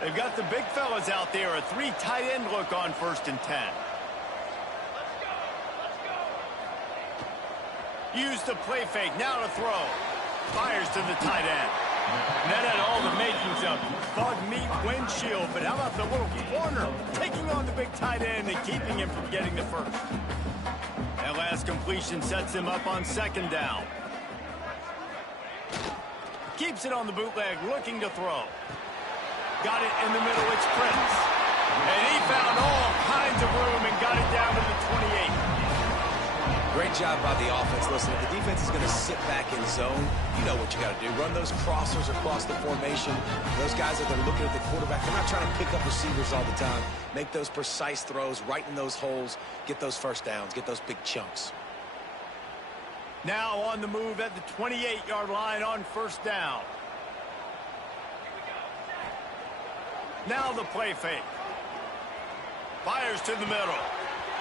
They've got the big fellas out there, a 3 tight end look on 1st and 10. Use the play fake, now to throw. Fires to the tight end. And that had all the makings of bug meat windshield, but how about the little corner taking on the big tight end and keeping him from getting the first? That last completion sets him up on 2nd down. Keeps it on the bootleg, looking to throw. Got it in the middle, it's Prince. And he found all kinds of room and got it down to the 28. Great job by the offense. Listen, if the defense is going to sit back in zone, you know what you got to do. Run those crossers across the formation. Those guys that are looking at the quarterback, they're not trying to pick up receivers all the time. Make those precise throws right in those holes. Get those first downs. Get those big chunks. Now on the move at the 28-yard line on 1st down. Now the play fake. Fires to the middle.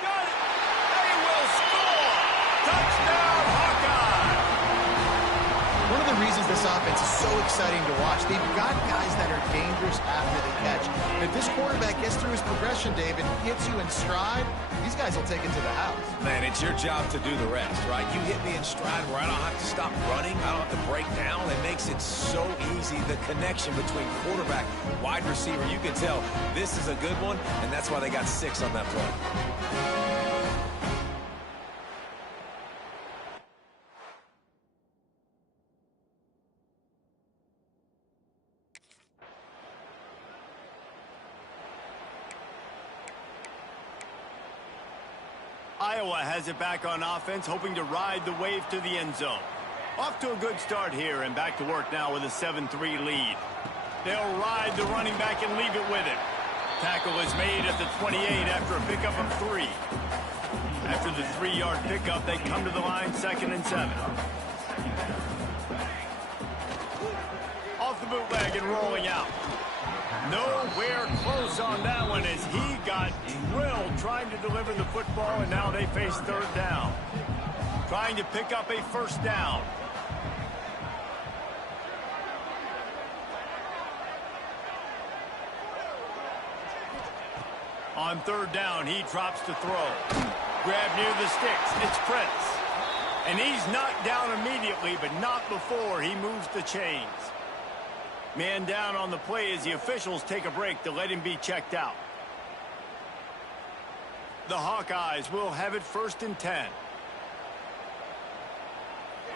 Got it! They will score! Touchdown, Hawkeye! One of the reasons this offense is so exciting to watch, they've got guys that are dangerous after the catch. If this quarterback gets through his progression, David, hits you in stride, these guys will take it to the house. Man, it's your job to do the rest, right? You hit me in stride where I don't have to stop running. I don't have to break down. It makes it so easy. The connection between quarterback, wide receiver, you can tell this is a good one, and that's why they got 6 on that play. Iowa has it back on offense, hoping to ride the wave to the end zone. Off to a good start here, and back to work now with a 7-3 lead. They'll ride the running back and leave it with him. Tackle is made at the 28 after a pickup of 3. After the 3-yard pickup, they come to the line 2nd and 7. Off the bootleg and rolling out. Nowhere close on that one as he got drilled trying to deliver the football, and now they face 3rd down. Trying to pick up a 1st down. On third down, he drops to throw. Grab near the sticks. It's Prince. And he's knocked down immediately, but not before he moves the chains. Man down on the play as the officials take a break to let him be checked out. The Hawkeyes will have it 1st and 10.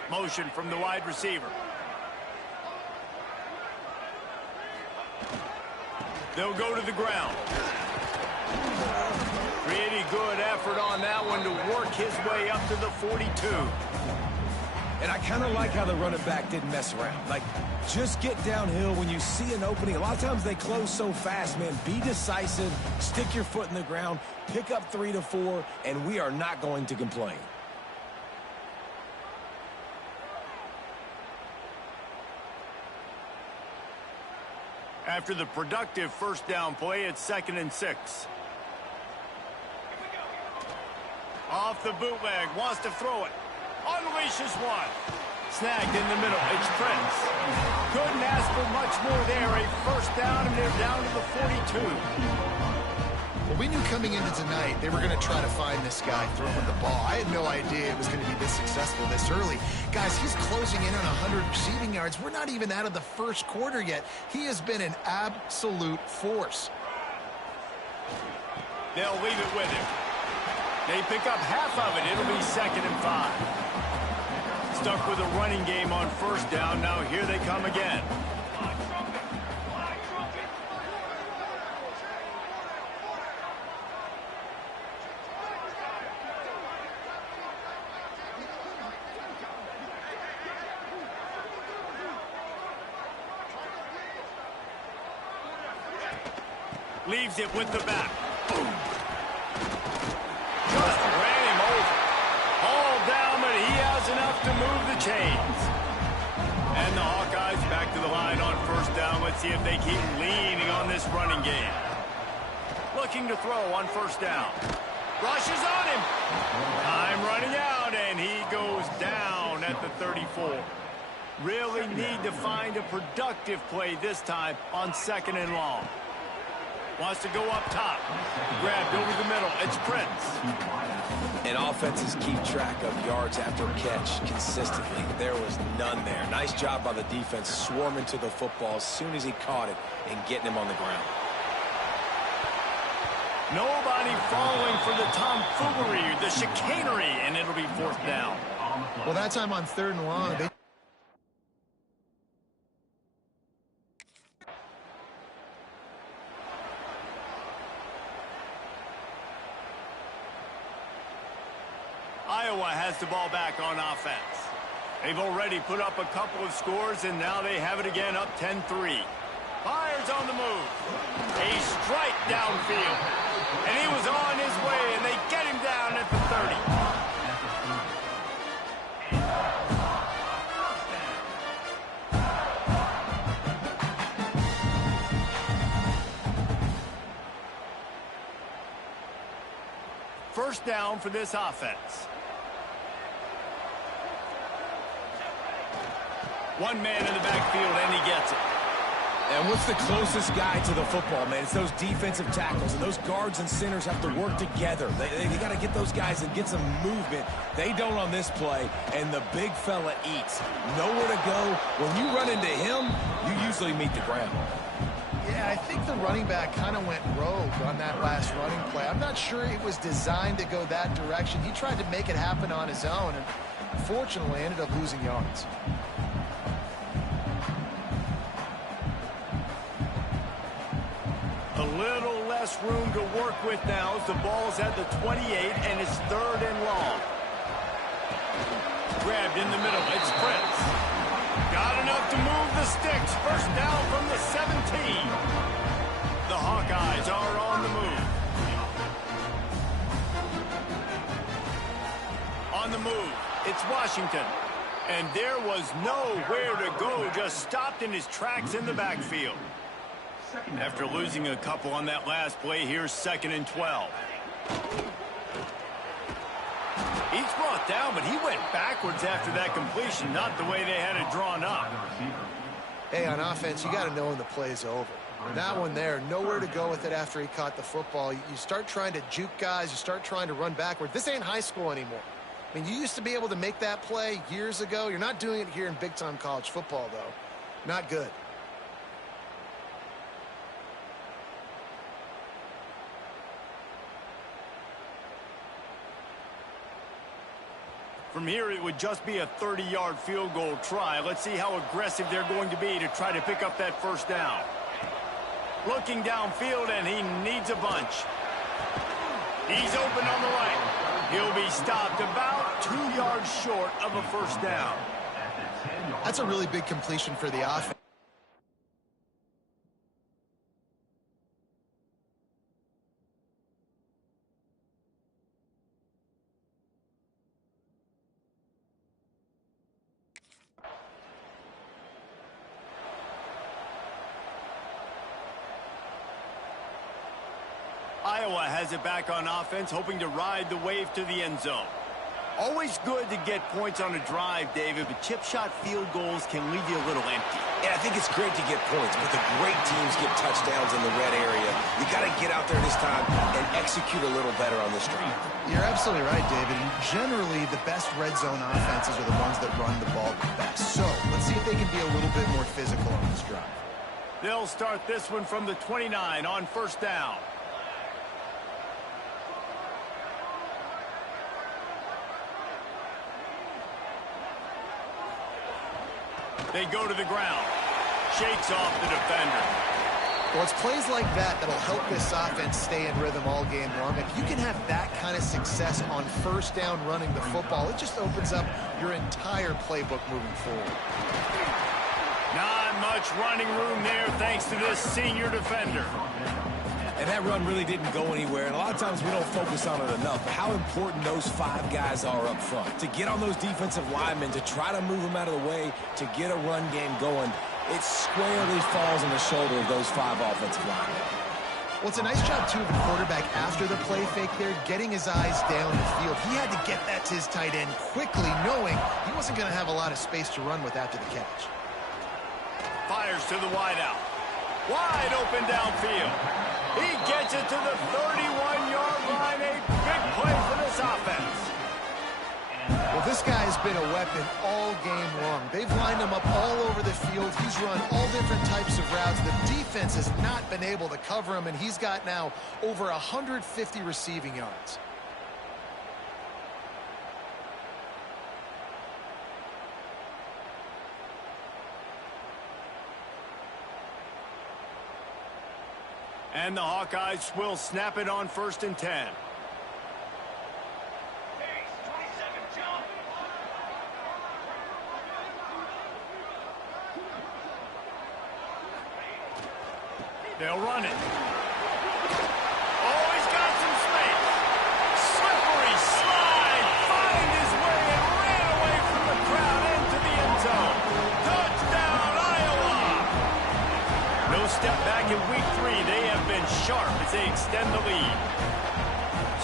Motion from the wide receiver. They'll go to the ground. Pretty good effort on that one to work his way up to the 42. And I kind of like how the running back didn't mess around. Like, just get downhill when you see an opening. A lot of times they close so fast, man. Be decisive, stick your foot in the ground, pick up 3 to 4, and we are not going to complain. After the productive first down play, it's 2nd and 6. Off the bootleg, wants to throw it. Unleashes one. Snagged in the middle. It's Prince. Couldn't ask for much more there. A first down, and they're down to the 42. Well, we knew coming into tonight they were going to try to find this guy throwing the ball. I had no idea it was going to be this successful this early. Guys, he's closing in on 100 receiving yards. We're not even out of the first quarter yet. He has been an absolute force. They'll leave it with him. They pick up half of it. It'll be 2nd and 5. Stuck with a running game on first down. Now here they come again. Leaves it with the back. Just ran him over. All down, but he has enough to move the chains. And the Hawkeyes back to the line on first down. Let's see if they keep leaning on this running game. Looking to throw on first down. Rushes on him. Time running out, and he goes down at the 34. Really need to find a productive play this time on 2nd and long. Wants to go up top. Grabbed over the middle. It's Prince. And offenses keep track of yards after catch consistently. There was none there. Nice job by the defense swarming to the football as soon as he caught it and getting him on the ground. Nobody falling for the tomfoolery, the chicanery, and it'll be 4th down. Well, that time on 3rd and long, they Iowa has the ball back on offense. They've already put up a couple of scores, and now they have it again up 10-3. Fires on the move. A strike downfield. And he was on his way, and they get him down at the 30. First down for this offense. One man in the backfield, and he gets it. And what's the closest guy to the football, man? It's those defensive tackles, and those guards and centers have to work together. They got to get those guys and get some movement. They don't on this play, and the big fella eats. Nowhere to go. When you run into him, you usually meet the ground. Yeah, I think the running back kind of went rogue on that last running play. I'm not sure it was designed to go that direction. He tried to make it happen on his own, and unfortunately ended up losing yards. A little less room to work with now as the ball's at the 28, and it's 3rd and long. Grabbed in the middle. It's Prince. Got enough to move the sticks. First down from the 17. The Hawkeyes are on the move. On the move, it's Washington. And there was nowhere to go, just stopped in his tracks in the backfield. After losing a couple on that last play, here's 2nd and 12. He's brought down, but he went backwards after that completion, not the way they had it drawn up. Hey, on offense, you got to know when the play is over. That one there, nowhere to go with it after he caught the football. You start trying to juke guys. You start trying to run backward. This ain't high school anymore. I mean, you used to be able to make that play years ago. You're not doing it here in big-time college football, though. Not good. From here, it would just be a 30-yard field goal try. Let's see how aggressive they're going to be to try to pick up that first down. Looking downfield, and he needs a bunch. He's open on the right. He'll be stopped about 2 yards short of a first down. That's a really big completion for the offense. Iowa has it back on offense, hoping to ride the wave to the end zone. Always good to get points on a drive, David, but chip shot field goals can leave you a little empty. Yeah, I think it's great to get points, but the great teams get touchdowns in the red area. You got to get out there this time and execute a little better on this drive. You're absolutely right, David. And generally, the best red zone offenses are the ones that run the ball the best. So let's see if they can be a little bit more physical on this drive. They'll start this one from the 29 on first down. They go to the ground. Shakes off the defender. Well, it's plays like that that'll help this offense stay in rhythm all game long. If you can have that kind of success on first down running the football, it just opens up your entire playbook moving forward. Not much running room there thanks to this senior defender. And that run really didn't go anywhere, and a lot of times we don't focus on it enough. How important those 5 guys are up front. To get on those defensive linemen, to try to move them out of the way, to get a run game going, it squarely falls on the shoulder of those 5 offensive linemen. Well, it's a nice job, too, of the quarterback after the play fake there, getting his eyes down the field. He had to get that to his tight end quickly, knowing he wasn't going to have a lot of space to run with after the catch. Fires to the wideout. Wide open downfield. He gets it to the 31-yard line. A big play for this offense. Well, this guy has been a weapon all game long. They've lined him up all over the field. He's run all different types of routes. The defense has not been able to cover him, and he's got now over 150 receiving yards. And the Hawkeyes will snap it on first and 10. They'll run it. Oh, he's got some space. Slippery slide. Find his way and ran away from the crowd into the end zone. Touchdown, Iowa. No step back in week 3. They have been sharp as they extend the lead.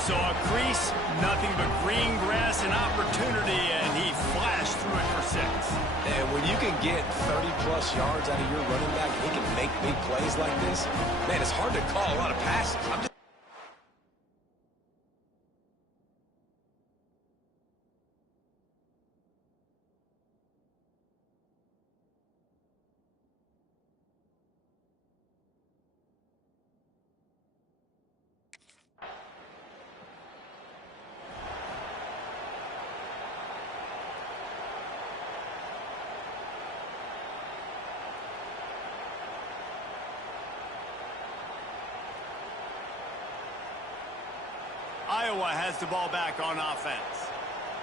So a crease, nothing but green grass and opportunity, and he flashed through it for 6. And when you can get 30-plus yards out of your running back and he can make big plays like this, man, it's hard to call a lot of passes. Iowa has the ball back on offense.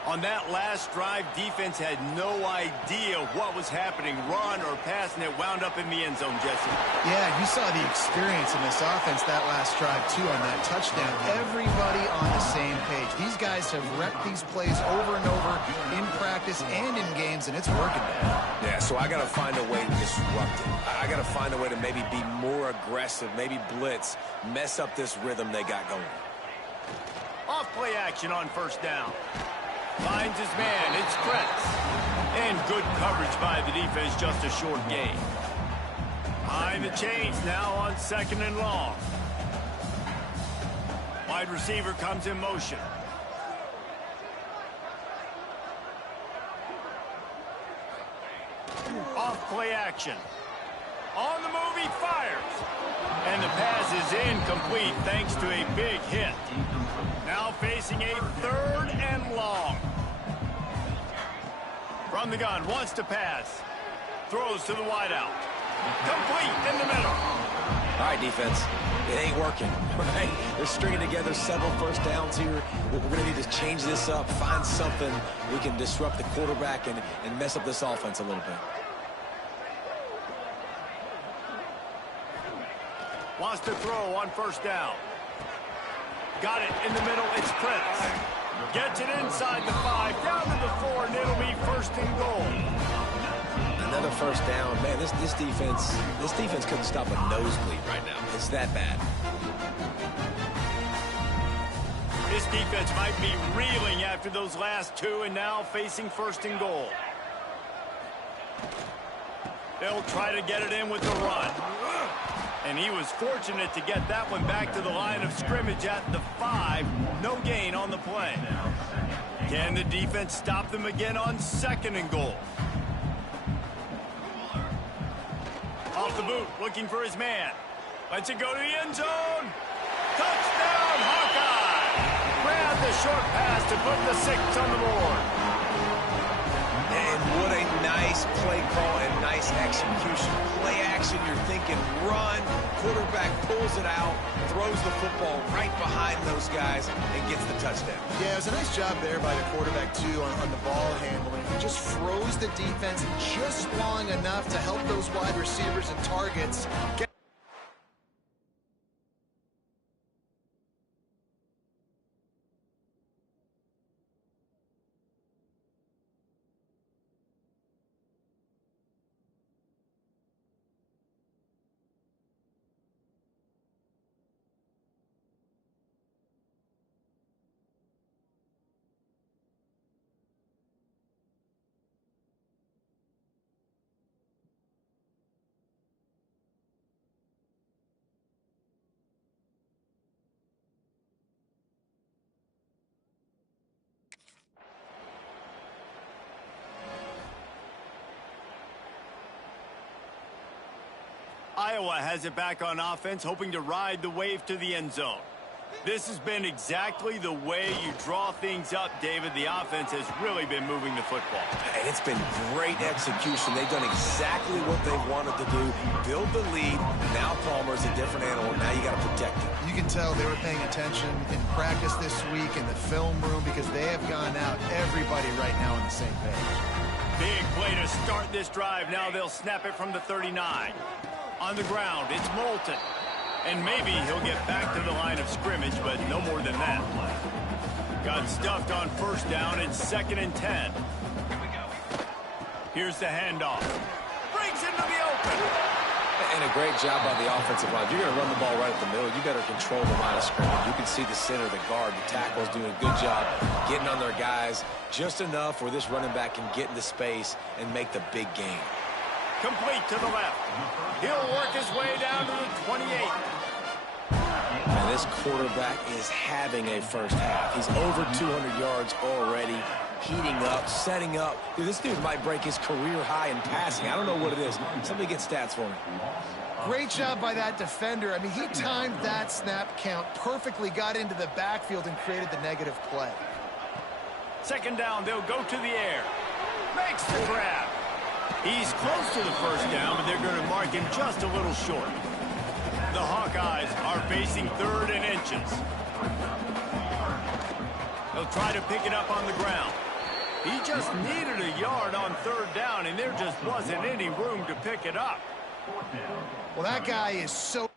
On that last drive, defense had no idea what was happening, run or pass, and it wound up in the end zone, Jesse. Yeah, you saw the experience in this offense that last drive, too, on that touchdown. Everybody on the same page. These guys have repped these plays over and over in practice and in games, and it's working now. Yeah, so I got to find a way to disrupt it. I got to find a way to maybe be more aggressive, maybe blitz, mess up this rhythm they got going. Off play action on first down. Finds his man. It's Kretz. And good coverage by the defense, just a short gain. Behind the chains now on 2nd and long. Wide receiver comes in motion. Off play action. On the move, he fires. And the pass is incomplete thanks to a big hit. Now facing a 3rd and long. From the gun, wants to pass. Throws to the wideout. Complete in the middle. All right, defense. It ain't working, right? They're stringing together several first downs here. We're going to need to change this up, find something we can disrupt the quarterback and mess up this offense a little bit. Wants to throw on 1st down. Got it in the middle. It's Prince. Gets it inside the 5, down to the 4, and it'll be 1st and goal. Another 1st down. Man, this defense couldn't stop a nosebleed right now. It's that bad. This defense might be reeling after those last 2 and now facing 1st and goal. They'll try to get it in with the run. And he was fortunate to get that one back to the line of scrimmage at the 5. No gain on the play. Can the defense stop them again on 2nd and goal? Off the boot, looking for his man. Lets it go to the end zone. Touchdown, Hawkeye! Grab the short pass to put the 6 on the board. And what a nice play call and nice execution. Play action, you're thinking run. Quarterback pulls it out, throws the football right behind those guys, and gets the touchdown. Yeah, it was a nice job there by the quarterback, too, on the ball handling. He just froze the defense just long enough to help those wide receivers and targets get. Iowa has it back on offense, hoping to ride the wave to the end zone. This has been exactly the way you draw things up, David. The offense has really been moving the football. And it's been great execution. They've done exactly what they wanted to do. Build the lead. Now Palmer's a different animal. Now you got to protect it. You can tell they were paying attention in practice this week in the film room because they have gone out, everybody right now on the same page. Big play to start this drive. Now they'll snap it from the 39. On the ground, it's Moulton. And maybe he'll get back to the line of scrimmage, but no more than that. Got stuffed on 1st down. It's 2nd and 10. Here's the handoff. Breaks into the open. And a great job by the offensive line. If you're going to run the ball right at the middle, you better control the line of scrimmage. You can see the center, the guard, the tackles doing a good job getting on their guys just enough where this running back can get into space and make the big game. Complete to the left. He'll work his way down to the 28. And this quarterback is having a first half. He's over 200 yards already, heating up, setting up. Dude, this dude might break his career high in passing. I don't know what it is. Somebody get stats for me. Great job by that defender. I mean, he timed that snap count perfectly, got into the backfield and created the negative play. 2nd down, they'll go to the air. Makes the grab. He's close to the 1st down, but they're going to mark him just a little short. The Hawkeyes are facing 3rd and inches. They'll try to pick it up on the ground. He just needed a yard on 3rd down, and there just wasn't any room to pick it up. Well, that guy is so...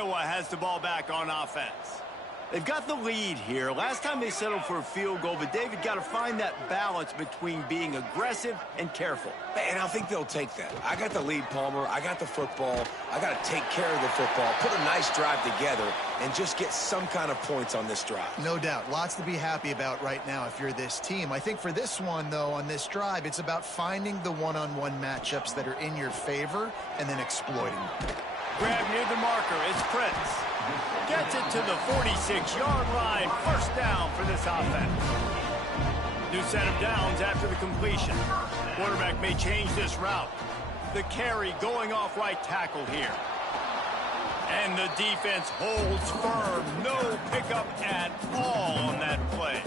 Iowa has the ball back on offense. They've got the lead here. Last time they settled for a field goal, but David got to find that balance between being aggressive and careful. And I think they'll take that. I got the lead, Palmer. I got the football. I got to take care of the football, put a nice drive together, and just get some kind of points on this drive. No doubt. Lots to be happy about right now if you're this team. I think for this one, though, on this drive, it's about finding the one-on-one matchups that are in your favor and then exploiting them. Grab near the marker. It's Prince. Gets it to the 46-yard line. First down for this offense. New set of downs after the completion. Quarterback may change this route. The carry going off right tackle here. And the defense holds firm. No pickup at all on that play.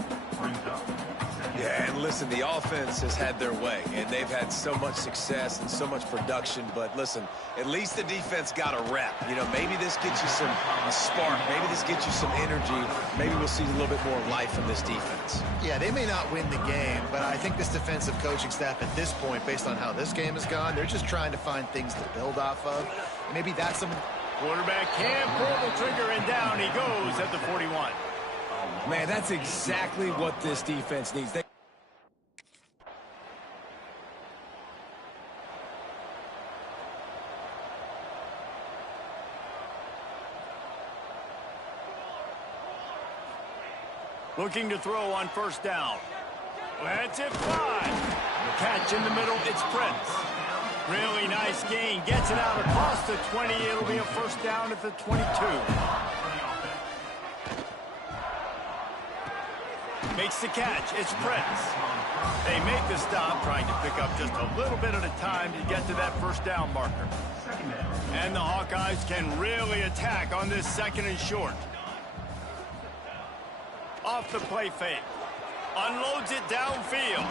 Yeah, and listen, the offense has had their way, and they've had so much success and so much production. But listen, at least the defense got a rep. You know, maybe this gets you a spark. Maybe this gets you some energy. Maybe we'll see a little bit more life from this defense. Yeah, they may not win the game, but I think this defensive coaching staff at this point, based on how this game has gone, they're just trying to find things to build off of. Maybe that's some... Quarterback can't pull the trigger, and down he goes at the 41. Man, that's exactly what this defense needs. Looking to throw on first down. That's it, 5. Catch in the middle, it's Prince. Really nice gain. Gets it out across the 20. It'll be a first down at the 22. Makes the catch. It's Prince. They make the stop, trying to pick up just a little bit at a time to get to that first down marker. And the Hawkeyes can really attack on this second and short. Off the play fake. Unloads it downfield.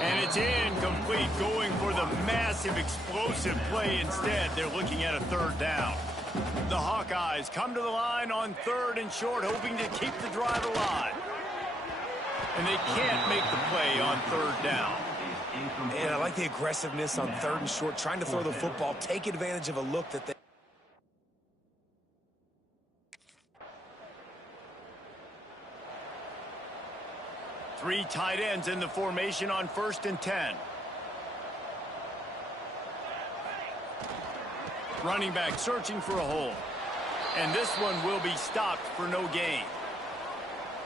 And it's incomplete, going for the massive explosive play instead. They're looking at a third down. The Hawkeyes come to the line on third and short, hoping to keep the drive alive. And they can't make the play on third down. And I like the aggressiveness on third and short, trying to throw the football, take advantage of a look that they... Three tight ends in the formation on 1st and 10. Running back searching for a hole. And this one will be stopped for no gain.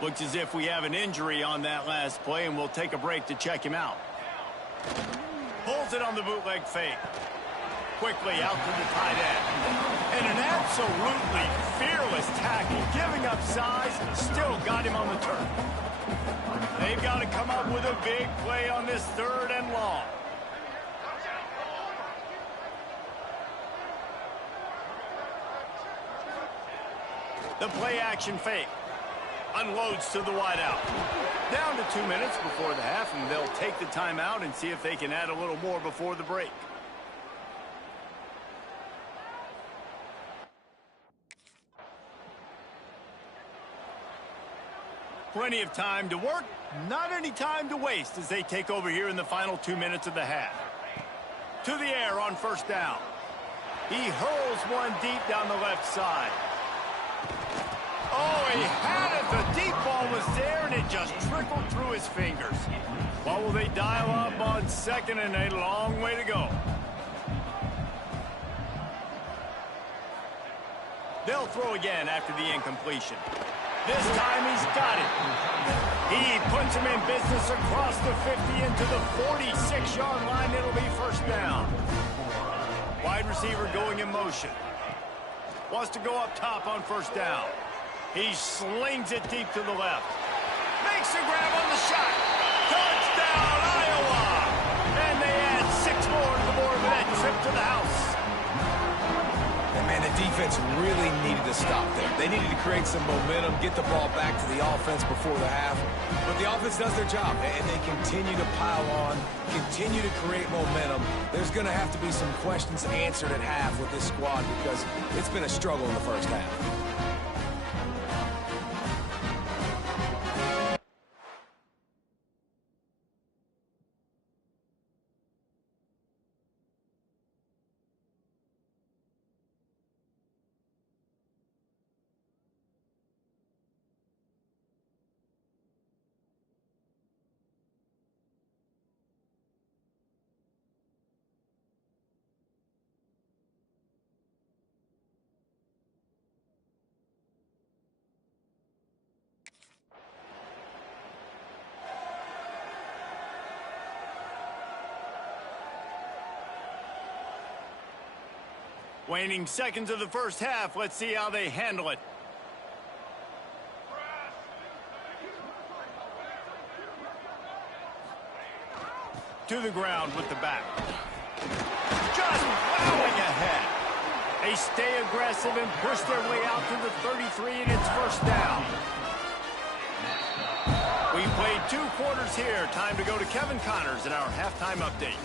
Looks as if we have an injury on that last play, and we'll take a break to check him out. Pulls it on the bootleg fake. Quickly out to the tight end. And an absolutely fearless tackle, giving up size, still got him on the turf. They've got to come up with a big play on this third and long. The play action fake. Unloads to the wideout. Down to 2 minutes before the half, and they'll take the timeout and see if they can add a little more before the break. Plenty of time to work, not any time to waste as they take over here in the final 2 minutes of the half. To the air on first down. He hurls one deep down the left side. Oh, he had it. The deep ball was there, and it just trickled through his fingers. What will they dial up on second, and a long way to go. They'll throw again after the incompletion. This time he's got it. He puts him in business across the 50 into the 46-yard line. It'll be first down. Wide receiver going in motion. Wants to go up top on first down. He slings it deep to the left. Makes a grab on the shot. Touchdown, Iowa! And they add 6 more to the board with that trip to the house. And man, the defense really needed to stop there. They needed to create some momentum, get the ball back to the offense before the half. But the offense does their job, and they continue to pile on, continue to create momentum. There's going to have to be some questions answered at half with this squad because it's been a struggle in the first half. Waning seconds of the first half. Let's see how they handle it. To the ground with the back. Just plowing ahead. They stay aggressive and push their way out to the 33, and it's first down. We played 2 quarters here. Time to go to Kevin Connors in our halftime update.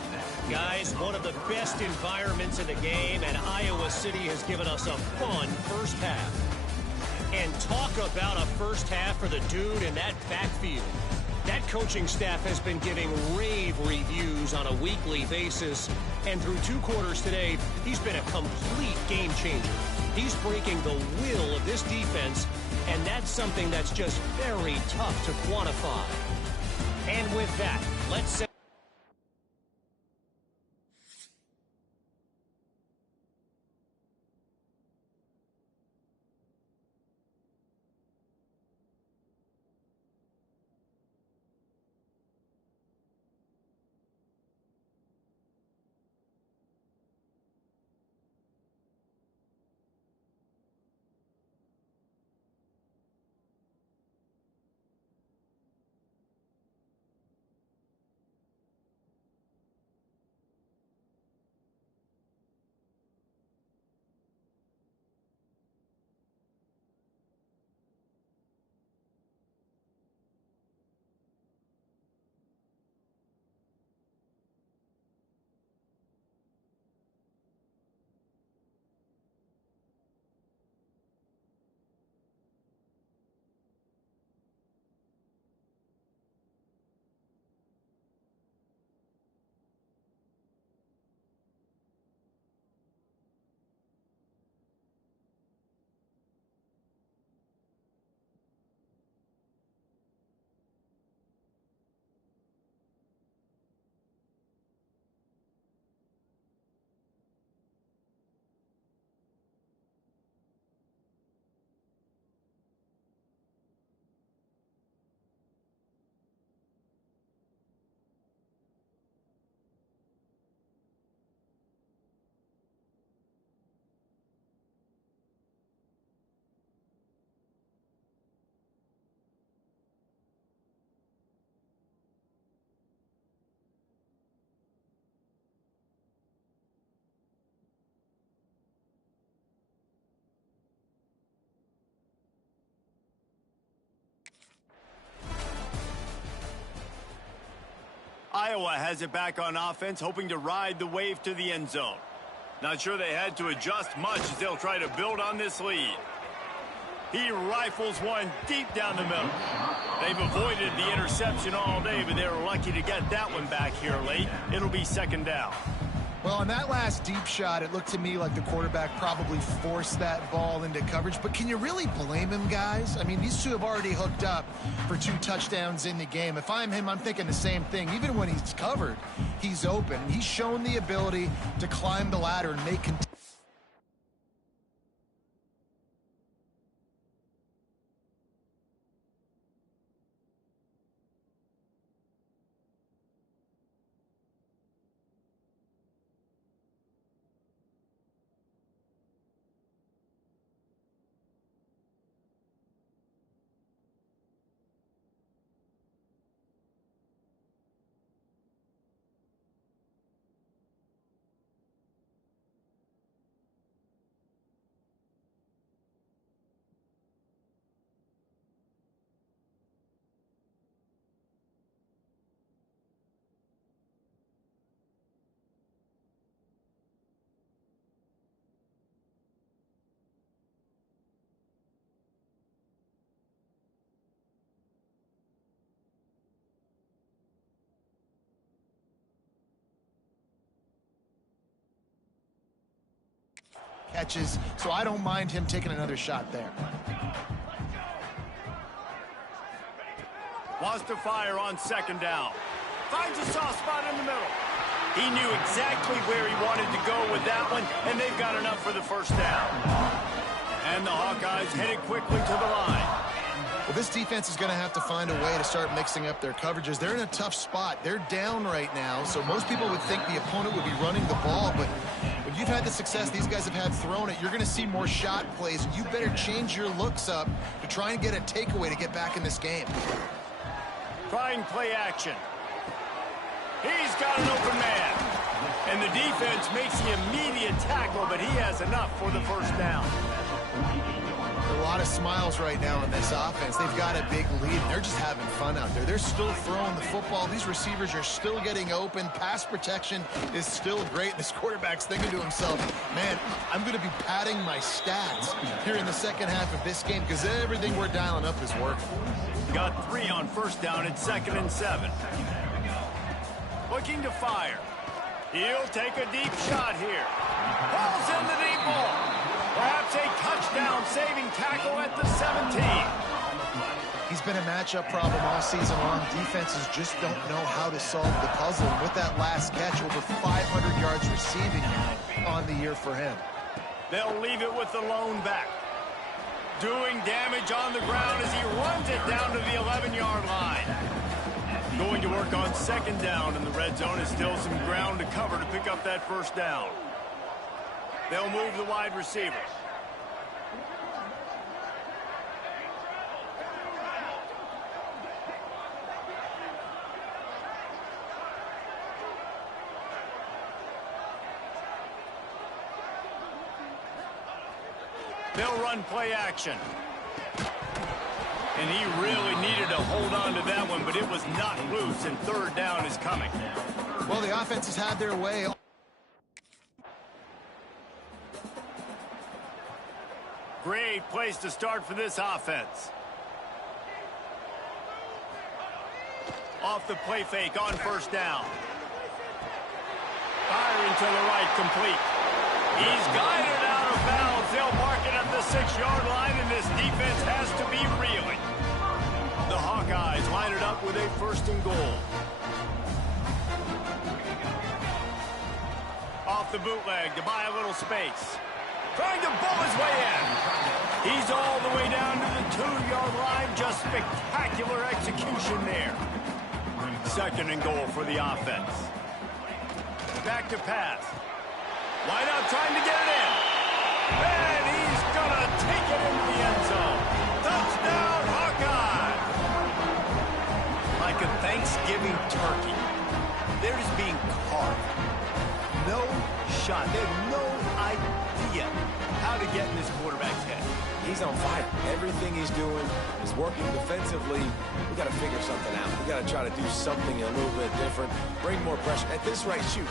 Guys, one of the best environments in the game, and Iowa City has given us a fun first half. And talk about a first half for the dude in that backfield. That coaching staff has been giving rave reviews on a weekly basis. And through 2 quarters today, he's been a complete game changer. He's breaking the will of this defense, and that's something that's just very tough to quantify. And with that, let's say Iowa has it back on offense, hoping to ride the wave to the end zone. Not sure they had to adjust much as they'll try to build on this lead. He rifles one deep down the middle. They've avoided the interception all day, but they were lucky to get that one back here late. It'll be second down. Well, on that last deep shot, it looked to me like the quarterback probably forced that ball into coverage. But can you really blame him, guys? I mean, these two have already hooked up for 2 touchdowns in the game. If I'm him, I'm thinking the same thing. Even when he's covered, he's open. He's shown the ability to climb the ladder and make catches, so I don't mind him taking another shot there. Wants to fire on second down. Finds a soft spot in the middle. He knew exactly where he wanted to go with that one, and they've got enough for the first down. And the Hawkeyes headed quickly to the line. Well, this defense is going to have to find a way to start mixing up their coverages. They're in a tough spot. They're down right now, so most people would think the opponent would be running the ball, but when if you've had the success these guys have had throwing it, you're going to see more shot plays. You better change your looks up to try and get a takeaway to get back in this game. Trying play action. He's got an open man. And the defense makes the immediate tackle, but he has enough for the first down. A lot of smiles right now in this offense. They've got a big lead. They're just having fun out there. They're still throwing the football. These receivers are still getting open. Pass protection is still great. This quarterback's thinking to himself, man, I'm going to be padding my stats here in the second half of this game because everything we're dialing up is working. Got 3 on first down at 2nd and 7. Looking to fire. He'll take a deep shot here. Pulls in the deep ball. Perhaps a touchdown-saving tackle at the 17. He's been a matchup problem all season long. Defenses just don't know how to solve the puzzle. And with that last catch, over 500 yards receiving now on the year for him. They'll leave it with the lone back. Doing damage on the ground as he runs it down to the 11-yard line. Going to work on 2nd down in the red zone. Is still some ground to cover to pick up that first down. They'll move the wide receiver. They'll run play action. And he really needed to hold on to that one, but it was not loose, and 3rd down is coming. Well, the offense has had their way. Great place to start for this offense. Off the play fake on first down. Firing to the right, complete. He's guided out of bounds. They'll mark it at the 6-yard line, and this defense has to be reeling. The Hawkeyes line it up with a 1st and goal. Off the bootleg to buy a little space. Trying to bull his way in. He's all the way down to the 2-yard line. Just spectacular execution there. 2nd and goal for the offense. Back to pass. Wide out trying to get it in. And he's going to take it into the end zone. Touchdown, Hawkeye! Like a Thanksgiving turkey. They're just being carved. No shot. They have no idea how to get in this quarterback's head. He's on fire. Everything he's doing is working defensively. We got to figure something out. We got to try to do something a little bit different. Bring more pressure. At this rate, shoot.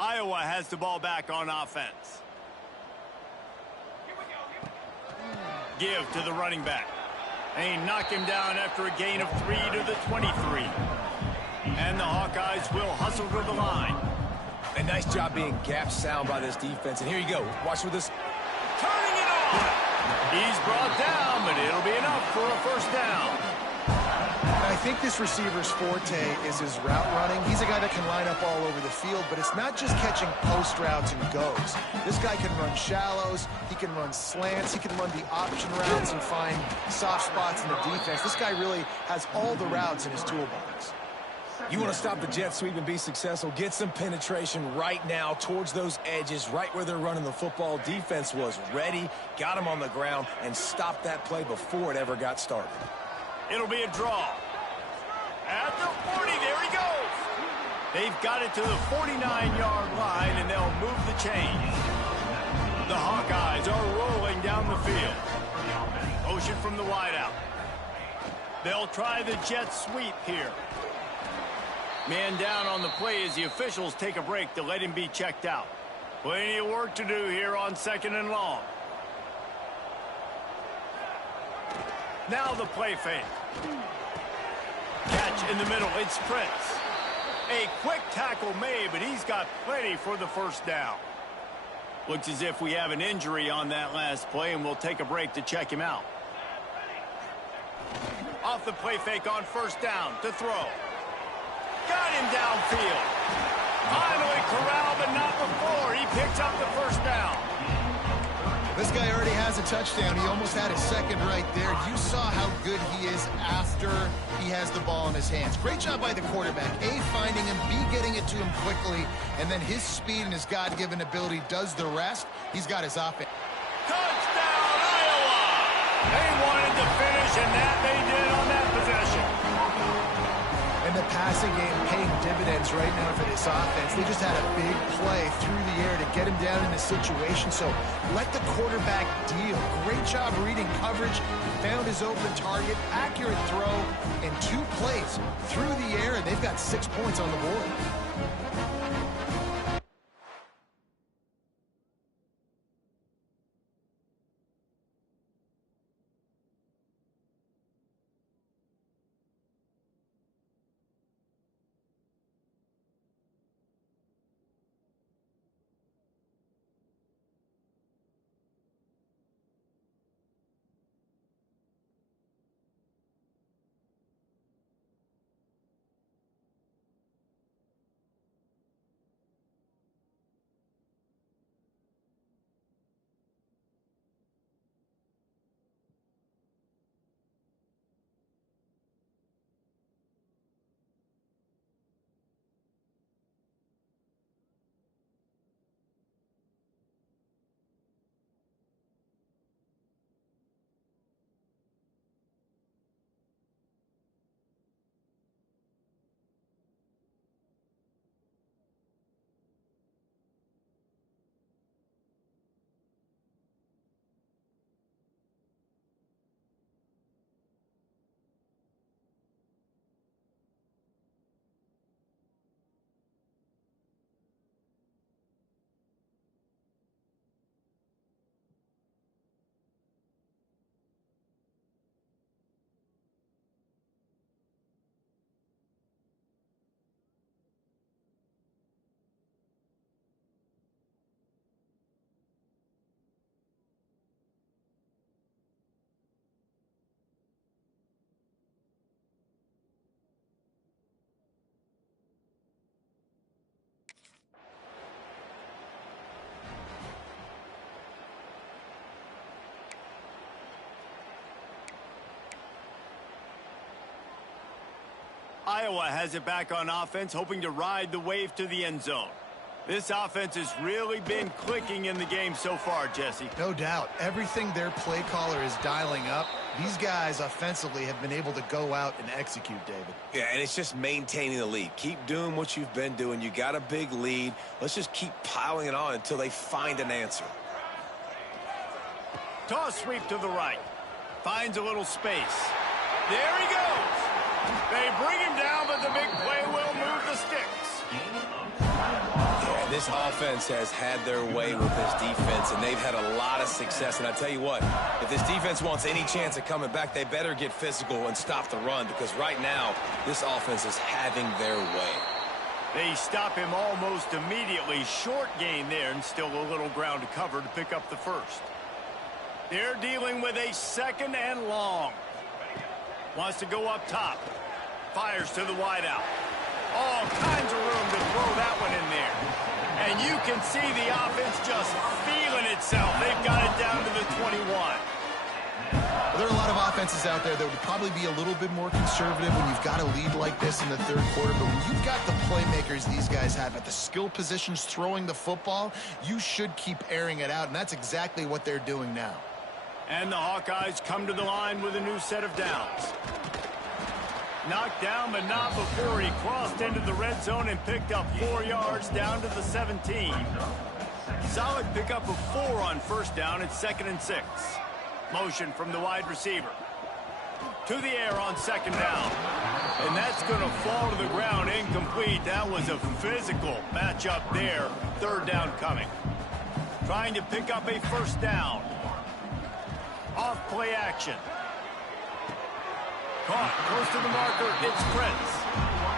Iowa has the ball back on offense. Give to the running back. And he knocked him down after a gain of 3 to the 23. And the Hawkeyes will hustle to the line. A nice job being gap sound by this defense. And here you go. Watch with this. Turning it on. He's brought down, but it'll be enough for a first down. I think this receiver's forte is his route running. He's a guy that can line up all over the field, but it's not just catching post routes and goes. This guy can run shallows, he can run slants, he can run the option routes and find soft spots in the defense. This guy really has all the routes in his toolbox. You want to stop the jet sweep and be successful, get some penetration right now towards those edges, right where they're running the football. Defense was ready, got him on the ground, and stopped that play before it ever got started. It'll be a draw. At the 40, there he goes. They've got it to the 49-yard line, and they'll move the chains. The Hawkeyes are rolling down the field. Motion from the wideout. They'll try the jet sweep here. Man down on the play as the officials take a break to let him be checked out. Plenty of work to do here on 2nd and long. Now the play fake. Catch in the middle, it's Prince. A quick tackle made, but he's got plenty for the first down. Looks as if we have an injury on that last play, and we'll take a break to check him out. Off the play fake on first down to throw. Got him downfield. Finally corralled, but not before. He picks up the first down. This guy already has a touchdown. He almost had his second right there. You saw how good he is after he has the ball in his hands. Great job by the quarterback. A, finding him, B, getting it to him quickly, and then his speed and his God-given ability does the rest. He's got his offense. Touchdown, Iowa! They wanted to finish, and that they did on that possession. And the passing game paying dividends right now for this offense. They just had a big play through the air to get him down in the situation. So let the quarterback deal. Great job reading coverage. Found his open target. Accurate throw in 2 plays through the air. And they've got 6 points on the board. Iowa has it back on offense, hoping to ride the wave to the end zone. This offense has really been clicking in the game so far, Jesse. No doubt. Everything their play caller is dialing up, these guys offensively have been able to go out and execute, David. Yeah, and it's just maintaining the lead. Keep doing what you've been doing. You got a big lead. Let's just keep piling it on until they find an answer. Toss sweep to the right. Finds a little space. There he goes. They bring him down, but the big play will move the sticks. Yeah, This offense has had their way with this defense, and they've had a lot of success. And I tell you what, if this defense wants any chance of coming back, they better get physical and stop the run, because right now, this offense is having their way. They stop him almost immediately. Short gain there, and still a little ground to cover to pick up the first. They're dealing with a 2nd and long. Wants to go up top. Fires to the wideout. All kinds of room to throw that one in there. And you can see the offense just feeling itself. They've got it down to the 21. Well, there are a lot of offenses out there that would probably be a little bit more conservative when you've got a lead like this in the 3rd quarter. But when you've got the playmakers these guys have at the skill positions throwing the football, you should keep airing it out. And that's exactly what they're doing now. And the Hawkeyes come to the line with a new set of downs. Knocked down, but not before he crossed into the red zone and picked up 4 yards down to the 17. Solid pickup of 4 on 1st down. It's 2nd and 6. Motion from the wide receiver. To the air on 2nd down. And that's going to fall to the ground incomplete. That was a physical matchup there. 3rd down coming. Trying to pick up a 1st down. Off play action. Caught close to the marker. It's Prince.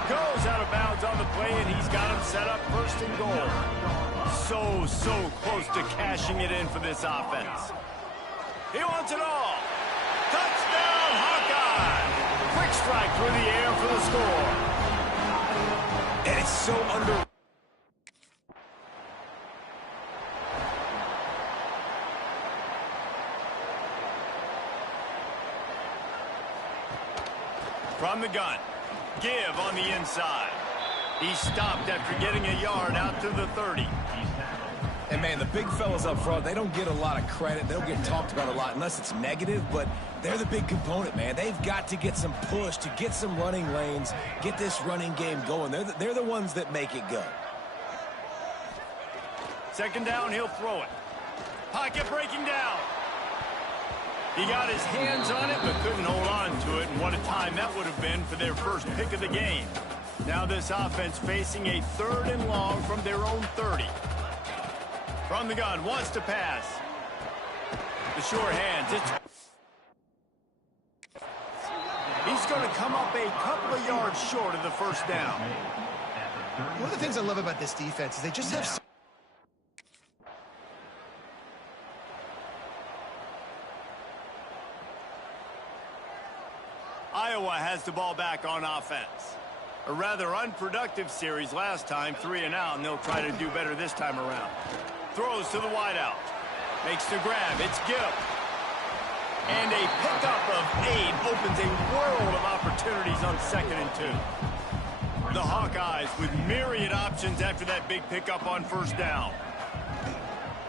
Goes out of bounds on the play, and he's got him set up 1st and goal. So close to cashing it in for this offense. He wants it all. Touchdown, Hawkeye! Quick strike through the air for the score. And it's so under... From the gun, give on the inside. He stopped after getting a yard out to the 30. And, man, the big fellas up front, they don't get a lot of credit. They don't get talked about a lot unless it's negative, but they're the big component, man. They've got to get some push, to get some running lanes, get this running game going. They're the ones that make it go. 2nd down, he'll throw it. Pocket breaking down. He got his hands on it, but couldn't hold on to it, and what a time that would have been for their first pick of the game. Now this offense facing a 3rd and long from their own 30. From the gun, wants to pass. The short hands, he's going to come up a couple of yards short of the 1st down. One of the things I love about this defense is they just have... Iowa has the ball back on offense. A rather unproductive series last time, 3 and out, and they'll try to do better this time around. Throws to the wideout. Makes the grab. It's Gibb. And a pickup of 8 opens a world of opportunities on 2nd and 2. The Hawkeyes with myriad options after that big pickup on 1st down.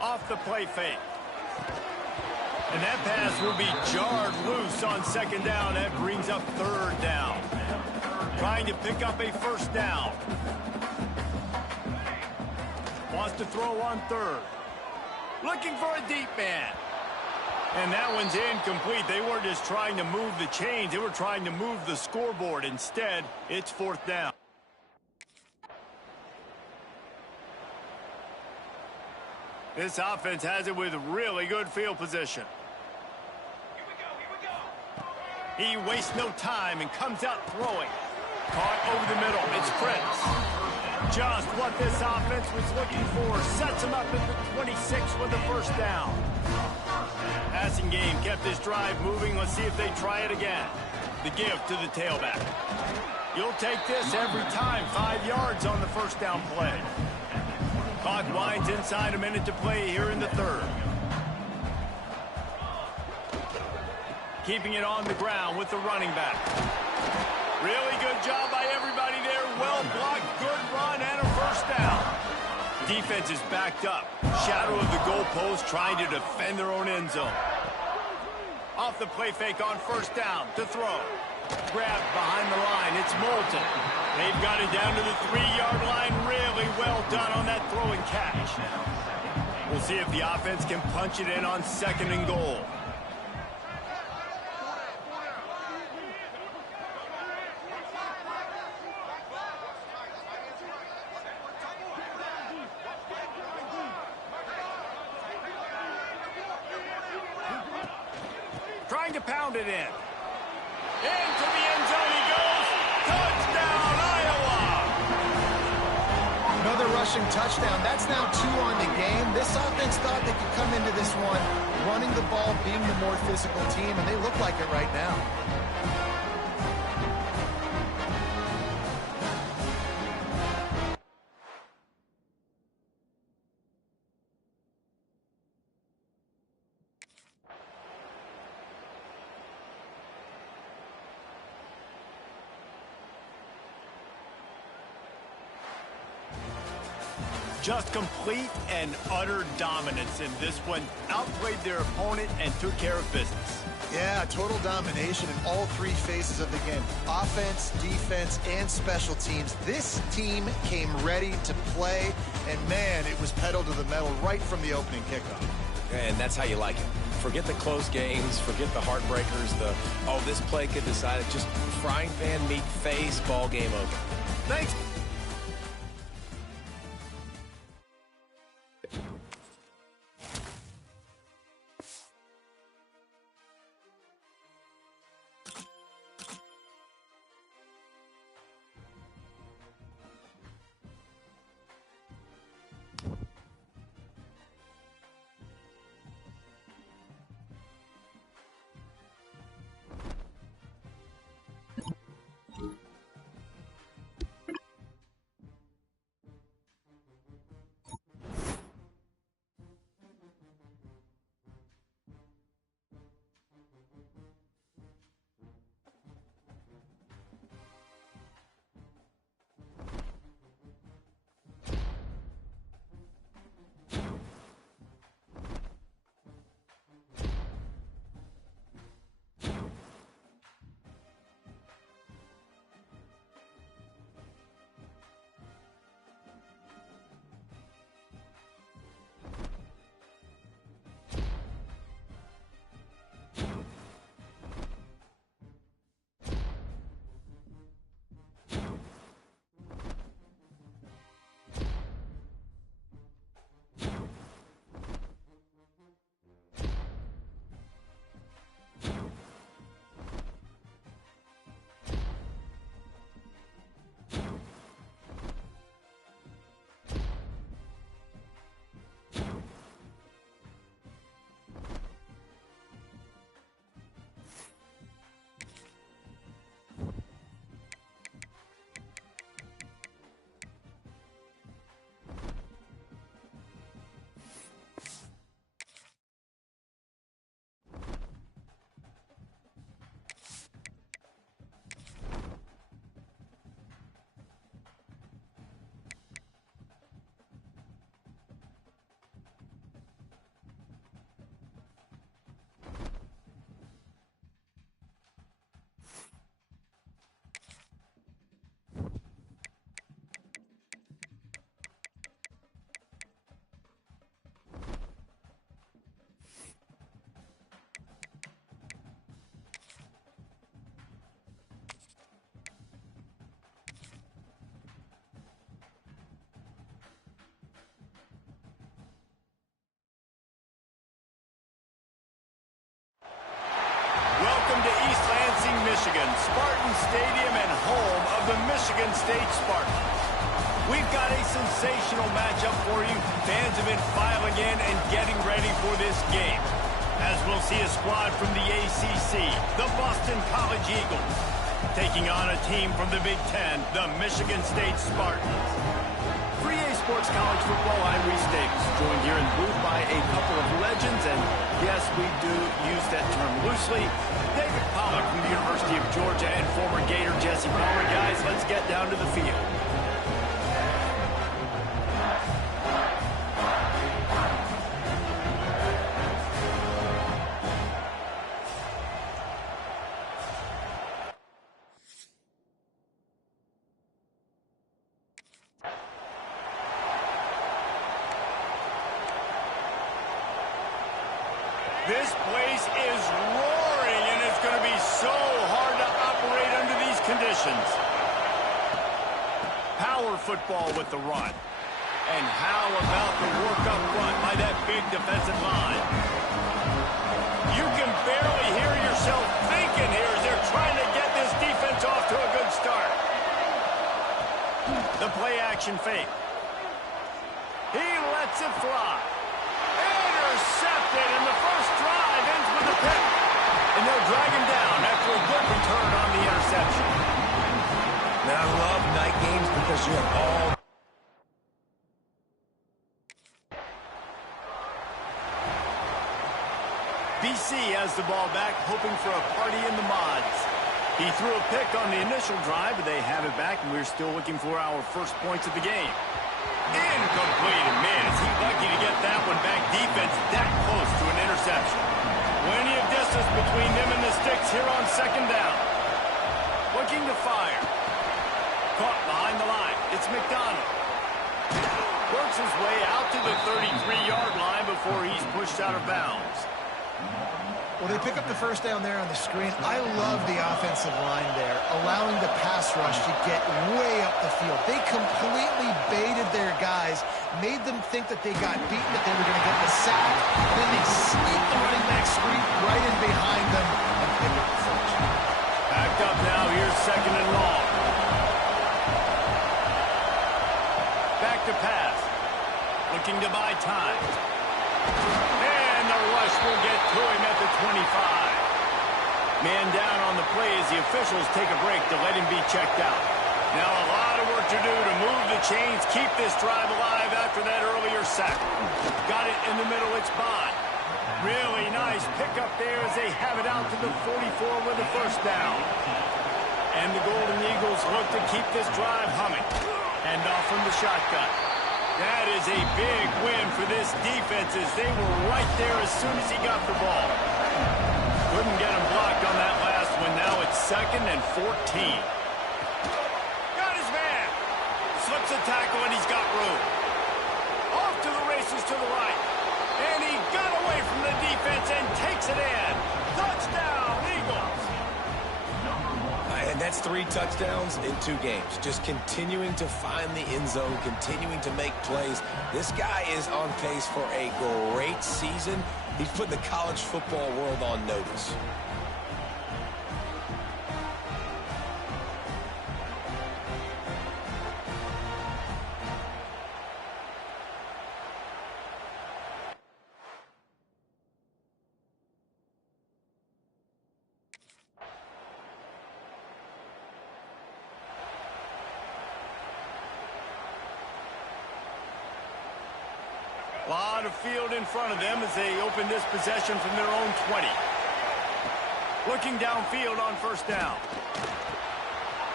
Off the play fake. And that pass will be jarred loose on 2nd down. That brings up 3rd down. Trying to pick up a 1st down. Wants to throw on 3rd. Looking for a deep man. And that one's incomplete. They weren't just trying to move the chains. They were trying to move the scoreboard. Instead, it's 4th down. This offense has it with really good field position. He wastes no time and comes out throwing. Caught over the middle. It's Prince. Just what this offense was looking for. Sets him up at the 26 with the 1st down. Passing game kept this drive moving. Let's see if they try it again. The give to the tailback. You'll take this every time. 5 yards on the 1st down play. Clock winds inside, a minute to play here in the 3rd. Keeping it on the ground with the running back. Really good job by everybody there. Well blocked, good run, and a 1st down. Defense is backed up. Shadow of the goalpost trying to defend their own end zone. Off the play fake on 1st down to throw. Grabbed behind the line. It's Moulton. They've got it down to the 3-yard line. Really well done on that throw and catch. We'll see if the offense can punch it in on 2nd and goal. trying to pound it in. Into the end zone he goes. Touchdown, Iowa! Another rushing touchdown. That's now 2 on the game. This offense thought they could come into this one running the ball, being the more physical team, and they look like it right now. Just complete and utter dominance in this one. Outplayed their opponent and took care of business. Yeah, total domination in all 3 phases of the game. Offense, defense, and special teams. This team came ready to play, and man, it was pedal to the metal right from the opening kickoff. And that's how you like it. Forget the close games, forget the heartbreakers, this play could decide it. Just frying pan meet face, ball game over. Thanks. Michigan, Spartan Stadium and home of the Michigan State Spartans. We've got a sensational matchup for you. Fans have been filing in and getting ready for this game, as we'll see a squad from the ACC, the Boston College Eagles, taking on a team from the Big Ten, the Michigan State Spartans. For EA Sports College Football, I'm Reese Davis, joined here in the booth by a couple of legends, and yes, we do use that term loosely. David Pollack from the University of Georgia and former Gator Jesse Palmer. Guys, let's get down to the field. This place is roaring, and it's going to be so hard to operate under these conditions. Power football with the run. And how about the work up front by that big defensive line? You can barely hear your play-action fake. He lets it fly. Intercepted, and the first drive ends with a pick. And they'll drag him down after a good return on the interception. Now, I love night games because you have all... BC has the ball back, hoping for a party in the mods. He threw a pick on the initial drive, but they have it back, and we're still looking for our first points of the game. Incomplete, and man, is he lucky to get that one back. Defense that close to an interception. Plenty of distance between them and the sticks here on second down. Looking to fire. Caught behind the line. It's McDonald. Works his way out to the 33-yard line before he's pushed out of bounds. Well, they pick up the first down there on the screen. I love the offensive line there, allowing the pass rush to get way up the field. They completely baited their guys, made them think that they got beaten, that they were going to get the sack, and then they sneaked the running back screen right in behind them and picked up the first. Backed up now. Here's second and long. Back to pass. Looking to buy time. And the rush will get to him at the 25. Man down on the play as the officials take a break to let him be checked out. Now a lot of work to do to move the chains, keep this drive alive after that earlier sack. Got it in the middle, it's Bond. Really nice pickup there as they have it out to the 44 with the first down. And the Golden Eagles look to keep this drive humming. And off from the shotgun. That is a big win for this defense as they were right there as soon as he got the ball. Couldn't get him blocked on that last one. Now it's 2nd and 14. Got his man. Slips a tackle and he's got room. Off to the races to the right. And he got away from the defense and takes it in. Touchdown, Eagles. And that's 3 touchdowns in 2 games. Just continuing to find the end zone, continuing to make plays. This guy is on pace for a great season. He's putting the college football world on notice. A lot of field in front of them as they open this possession from their own 20. Looking downfield on first down.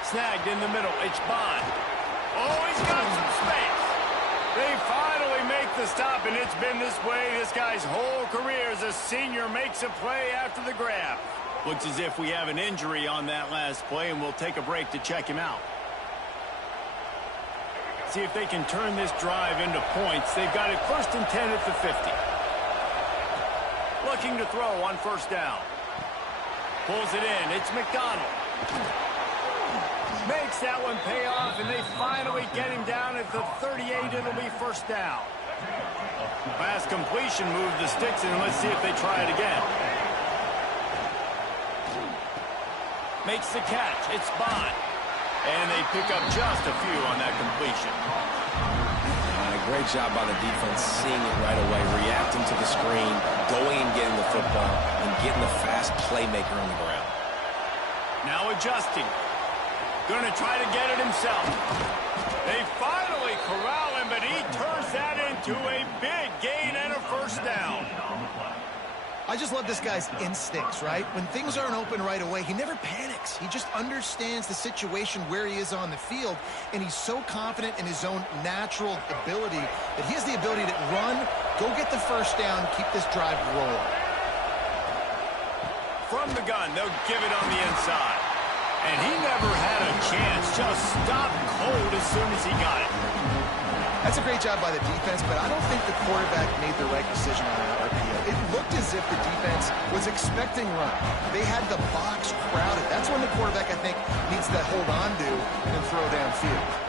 Snagged in the middle. It's Bond. Oh, he's got some space. They finally make the stop, and it's been this way this guy's whole career as a senior makes a play after the grab. Looks as if we have an injury on that last play, and we'll take a break to check him out. See if they can turn this drive into points. They've got it 1st and 10 at the 50. Looking to throw on first down. Pulls it in. It's McDonald. Makes that one pay off, and they finally get him down at the 38. It'll be first down. Pass completion moved the sticks, and let's see if they try it again. Makes the catch. It's Bond. And they pick up just a few on that completion. Great job by the defense, seeing it right away, reacting to the screen, going and getting the football, and getting the fast playmaker on the ground. Now adjusting. Going to try to get it himself. They finally corral him, but he turns that into a big gain and a first down. I just love this guy's instincts, right? When things aren't open right away, he never panics. He just understands the situation where he is on the field, and he's so confident in his own natural ability that he has the ability to run, go get the first down, keep this drive rolling. From the gun, they'll give it on the inside. And he never had a chance, just stopped cold as soon as he got it. That's a great job by the defense, but I don't think the quarterback made the right decision on that RPO. It looked as if the defense was expecting run. They had the box crowded. That's when the quarterback, I think, needs to hold on to and throw downfield.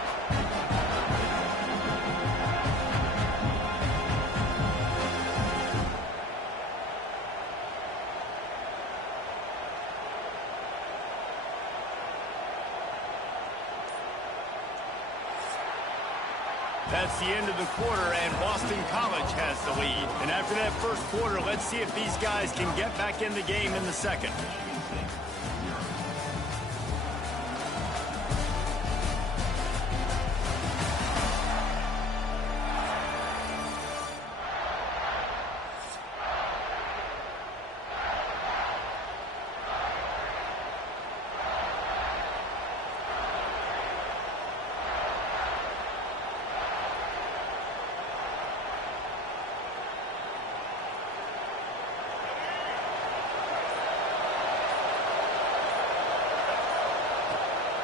That's the end of the quarter, and Boston College has the lead. And after that first quarter, let's see if these guys can get back in the game in the second.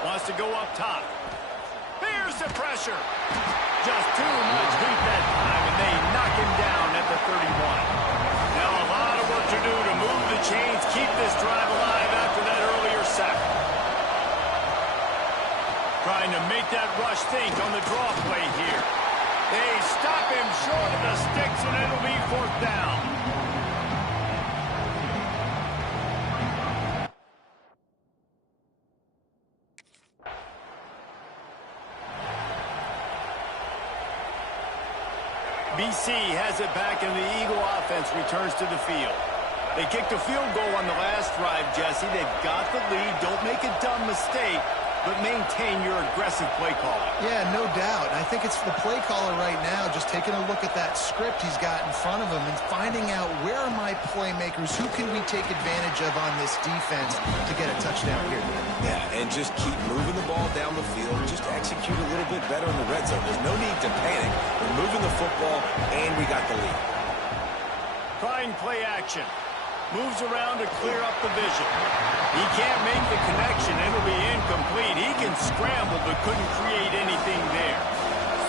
Wants to go up top. Here's the pressure. Just too much heat that time, and they knock him down at the 31. Now a lot of work to do to move the chains, keep this drive alive after that earlier sack. Trying to make that rush think on the draw play here. They stop him short of the sticks, and it'll be 4th down. BC has it back, and the Eagle offense returns to the field. They kicked a field goal on the last drive, Jesse. They've got the lead. Don't make a dumb mistake, but maintain your aggressive play calling. Yeah, no doubt. I think it's the play caller right now just taking a look at that script he's got in front of him and finding out where are my playmakers, who can we take advantage of on this defense to get a touchdown here. Yeah, and just keep moving the ball down the field. Just execute a little bit better in the red zone. There's no need to panic. We're moving the football, and we got the lead. Trying play action. Moves around to clear up the vision. He can't make the connection. It'll be incomplete. He can scramble, but couldn't create anything there.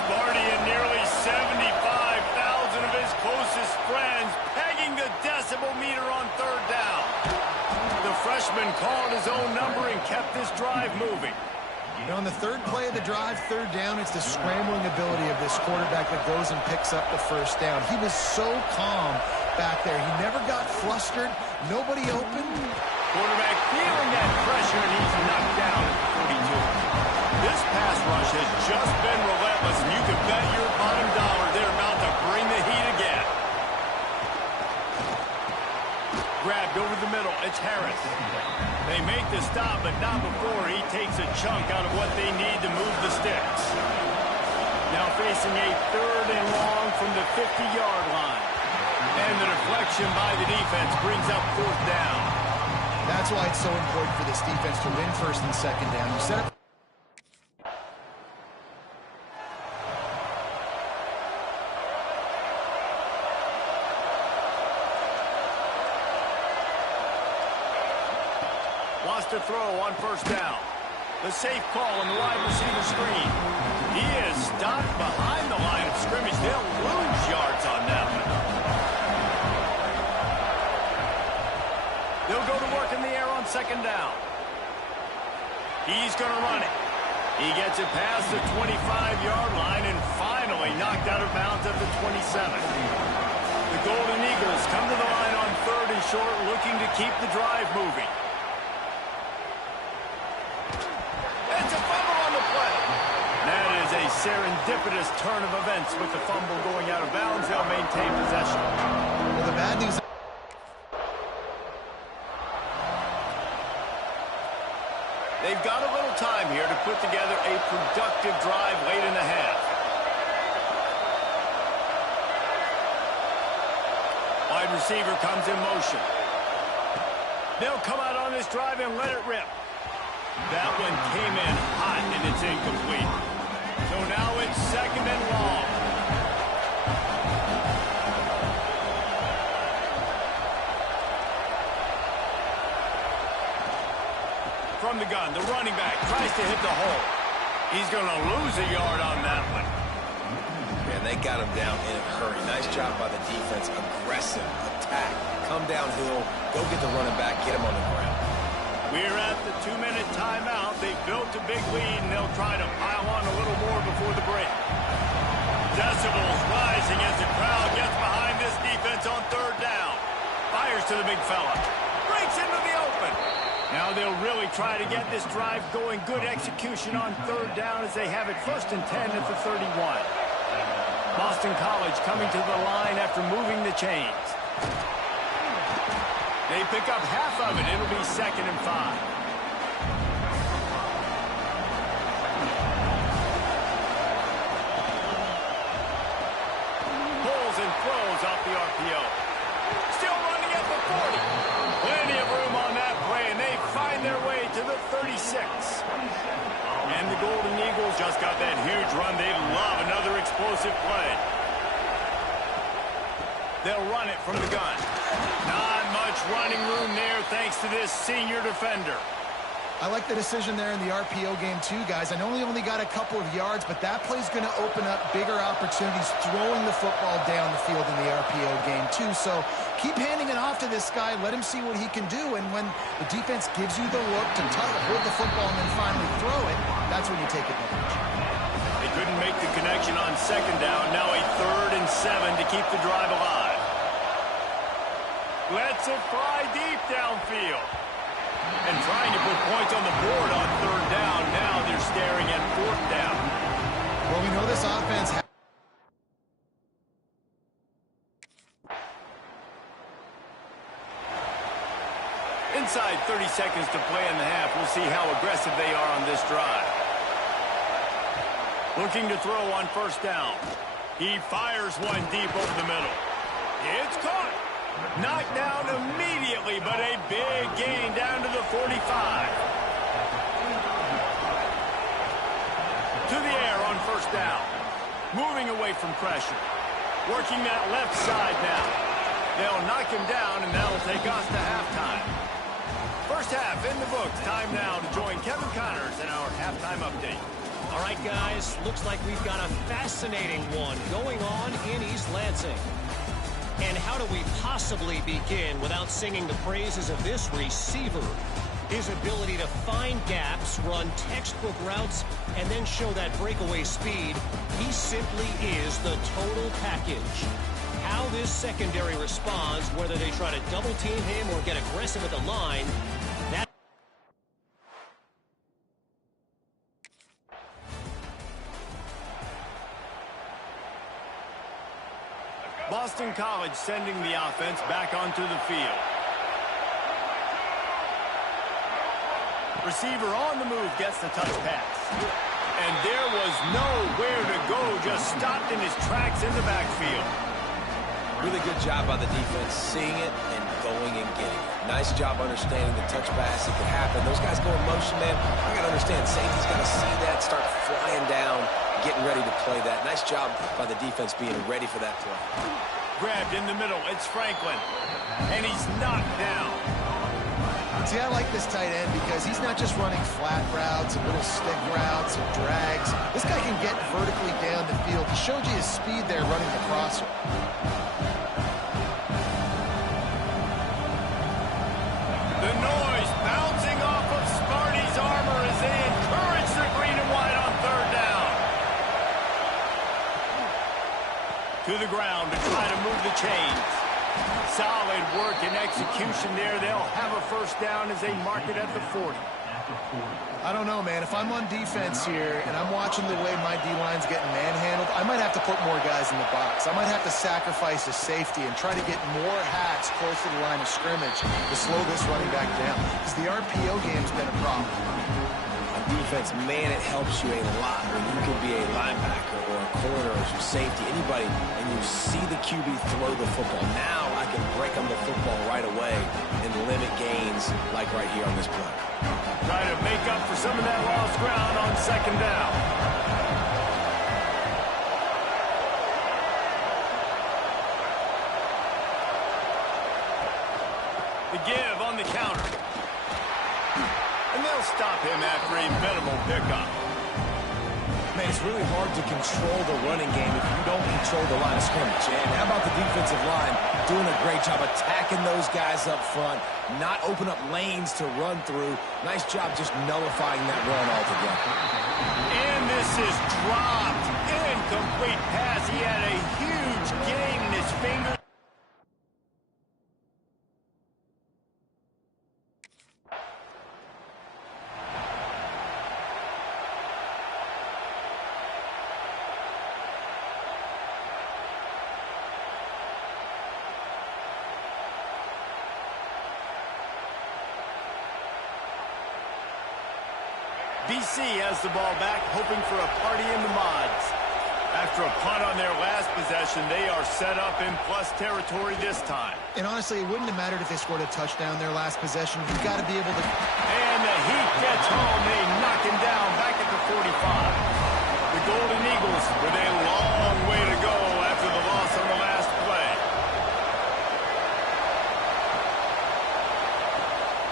Sparty and nearly 75,000 of his closest friends pegging the decibel meter on 3rd down. The freshman called his own number and kept this drive moving. You know, on the 3rd play of the drive, 3rd down, it's the scrambling ability of this quarterback that goes and picks up the 1st down. He was so calm back there. He never got flustered. Nobody open. Quarterback feeling that pressure, and he's knocked down at the 42. This pass rush has just been relentless, and you can bet your bottom dollar they're about to bring the heat again. Grabbed over the middle. It's Harris. They make the stop, but not before he takes a chunk out of what they need to move the sticks. Now facing a 3rd and long from the 50-yard line. And the deflection by the defense brings up 4th down. That's why it's so important for this defense to win 1st and 2nd down. You set up. Wants to throw on 1st down. The safe call on the wide receiver screen. He is stopped behind the line of scrimmage. They'll lose yards on that one. They'll go to work in the air on 2nd down. He's going to run it. He gets it past the 25-yard line and finally knocked out of bounds at the 27. The Golden Eagles come to the line on 3rd and short, looking to keep the drive moving. It's a fumble on the play. That is a serendipitous turn of events with the fumble going out of bounds. They'll maintain possession. Well, the bad news. They've got a little time here to put together a productive drive late in the half. Wide receiver comes in motion. They'll come out on this drive and let it rip. That one came in hot, and it's incomplete. So now it's 2nd and long. From the gun, the running back tries to hit the hole. He's going to lose a yard on that one. Man, they got him down in a hurry. Nice job by the defense. Aggressive attack. Come downhill. Go get the running back. Get him on the ground. We're at the 2-minute timeout. They've built a big lead, and they'll try to pile on a little more before the break. Decibels rising as the crowd gets behind this defense on 3rd down. Fires to the big fella. Breaks into the open. Now they'll really try to get this drive going. Good execution on 3rd down as they have it 1st and 10 at the 31. Boston College coming to the line after moving the chains. They pick up half of it. It'll be 2nd and 5. Pulls and throws off the RPO. Still running at the 40. Plenty of room on that play, and they find their way to the 36. And the Golden Eagles just got that huge run. They love another explosive play. They'll run it from the gun. Not much running room there thanks to this senior defender. I like the decision there in the RPO game too, guys. I know he only got a couple of yards, but that play's going to open up bigger opportunities throwing the football down the field in the RPO game too. So keep handing it off to this guy. Let him see what he can do. And when the defense gives you the look to hold the football and then finally throw it, that's when you take advantage. They couldn't make the connection on 2nd down. Now a 3rd and 7 to keep the drive alive. Lets it fly deep downfield. And trying to put points on the board on 3rd down. Now they're staring at 4th down. Well, we know this offense Inside 30 seconds to play in the half. We'll see how aggressive they are on this drive. Looking to throw on 1st down. He fires one deep over the middle. It's caught. Knocked down immediately, but a big gain down to the 45. To the air on 1st down. Moving away from pressure. Working that left side now. They'll knock him down, and that'll take us to halftime. First half in the books. Time now to join Kevin Connors in our halftime update. All right, guys, looks like we've got a fascinating one going on in East Lansing. And how do we possibly begin without singing the praises of this receiver? His ability to find gaps, run textbook routes, and then show that breakaway speed. He simply is the total package. How this secondary responds, whether they try to double team him or get aggressive at the line, that Boston College sending the offense back onto the field. Receiver on the move gets the touch pass. And there was nowhere to go, just stopped in his tracks in the backfield. Really good job by the defense, seeing it and going and getting it. Nice job understanding the touch pass. It could happen. Those guys go in motion, man. I got to understand, safety's got to see that, start flying down, getting ready to play that. Nice job by the defense being ready for that play. Grabbed in the middle. It's Franklin. And he's knocked down. See, I like this tight end because he's not just running flat routes and little stick routes and drags. This guy can get vertically down the field. He showed you his speed there running the crosser. The noise bouncing off of Sparty's armor as they encourage the green and white on 3rd down. To the ground to try to move the chains. Solid work and execution there. They'll have a 1st down as they mark it at the 40. I don't know, man. If I'm on defense here and I'm watching the way my D-line's getting manhandled, I might have to put more guys in the box. I might have to sacrifice a safety and try to get more hacks close to the line of scrimmage to slow this running back down. Because the RPO game's been a problem. On defense, man, it helps you a lot when you can be a linebacker or a corner or some safety, anybody, and you see the QB throw the football. Now I can break on the football right away and limit gains like right here on this play. Try to make up for some of that lost ground on 2nd down. The give on the counter. And they'll stop him after a minimal pickup. Man, it's really hard to control the running game if you don't control the line of scrimmage. And how about the defensive line doing a great job attacking those guys up front, not open up lanes to run through. Nice job just nullifying that run altogether. And this is dropped. Incomplete pass. He had a huge gain in his finger. BC has the ball back, hoping for a party in the mods. After a punt on their last possession, they are set up in plus territory this time. And honestly, it wouldn't have mattered if they scored a touchdown their last possession. You've got to be able to... And the Heat gets home. They knock him down back at the 45. The Golden Eagles with a long way to go after the loss on the last play.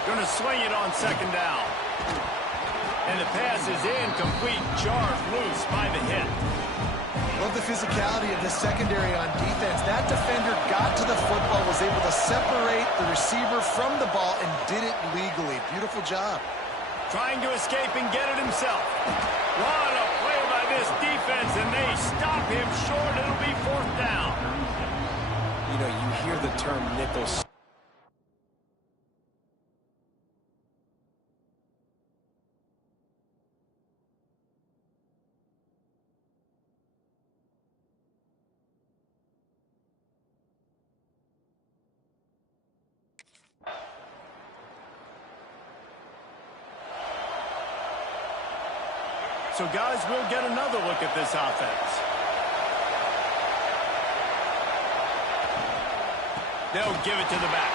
Going to swing it on second down. And the pass is incomplete. Jarred loose by the hit. Love the physicality of the secondary on defense. That defender got to the football, was able to separate the receiver from the ball, and did it legally. Beautiful job. Trying to escape and get it himself. What a play by this defense, and they stop him short. It'll be fourth down. You know, you hear the term nickel. So, guys, we'll get another look at this offense. They'll give it to the back.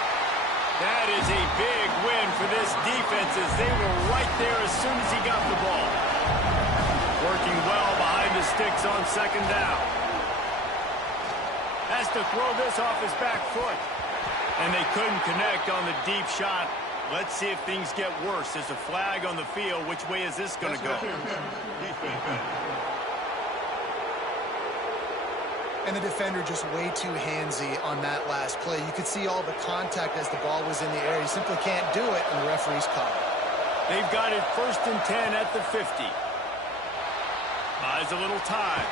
That is a big win for this defense as they were right there as soon as he got the ball. Working well behind the sticks on second down. Has to throw this off his back foot. And they couldn't connect on the deep shot. Let's see if things get worse. There's a flag on the field. Which way is this going to go? And the defender just way too handsy on that last play. You could see all the contact as the ball was in the air. You simply can't do it, and the referee's caught it. They've got it 1st and 10 at the 50. Buys a little time.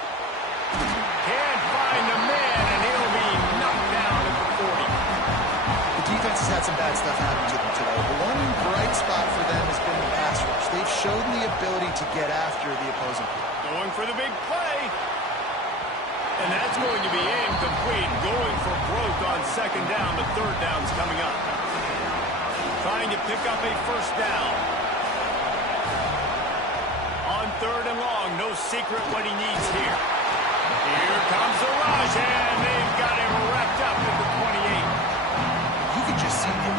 Can't find the man, and he'll be knocked down at the 40. The defense has had some bad stuff happen to them today. The one bright spot for them has been the pass rush. They've shown the ability to get after the opposing team. Going for the big play. And that's going to be incomplete. Going for broke on second down, but third down's coming up. Trying to pick up a first down. On third and long, no secret what he needs here. Here comes the rush, and they've got him wrapped up at the 28. You can just see him.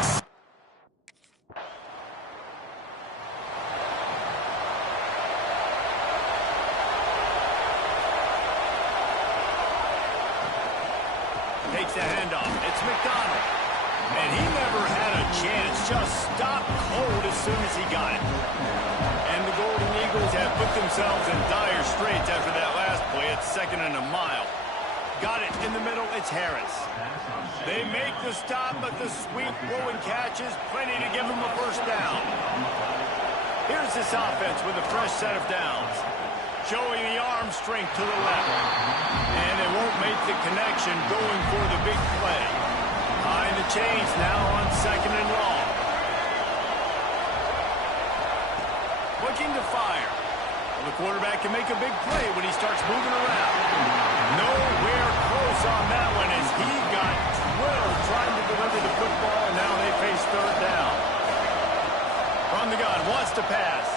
Takes the handoff. It's McDonald. And he never had a chance. Just stopped cold as soon as he got it. And the Golden Eagles have put themselves in dire straits after that last play. It's 2nd and a mile. Got it in the middle. It's Harris. They make the stop, but the sweep, throw, and catch is plenty to give them a first down. Here's this offense with a fresh set of downs. Showing the arm strength to the left. And they won't make the connection, going for the big play. Behind the chains now on 2nd and long. Looking to fire. Well, the quarterback can make a big play when he starts moving around. Nowhere close on that one as he got drilled trying to deliver the football, and now they face third down. From the gun, wants to pass.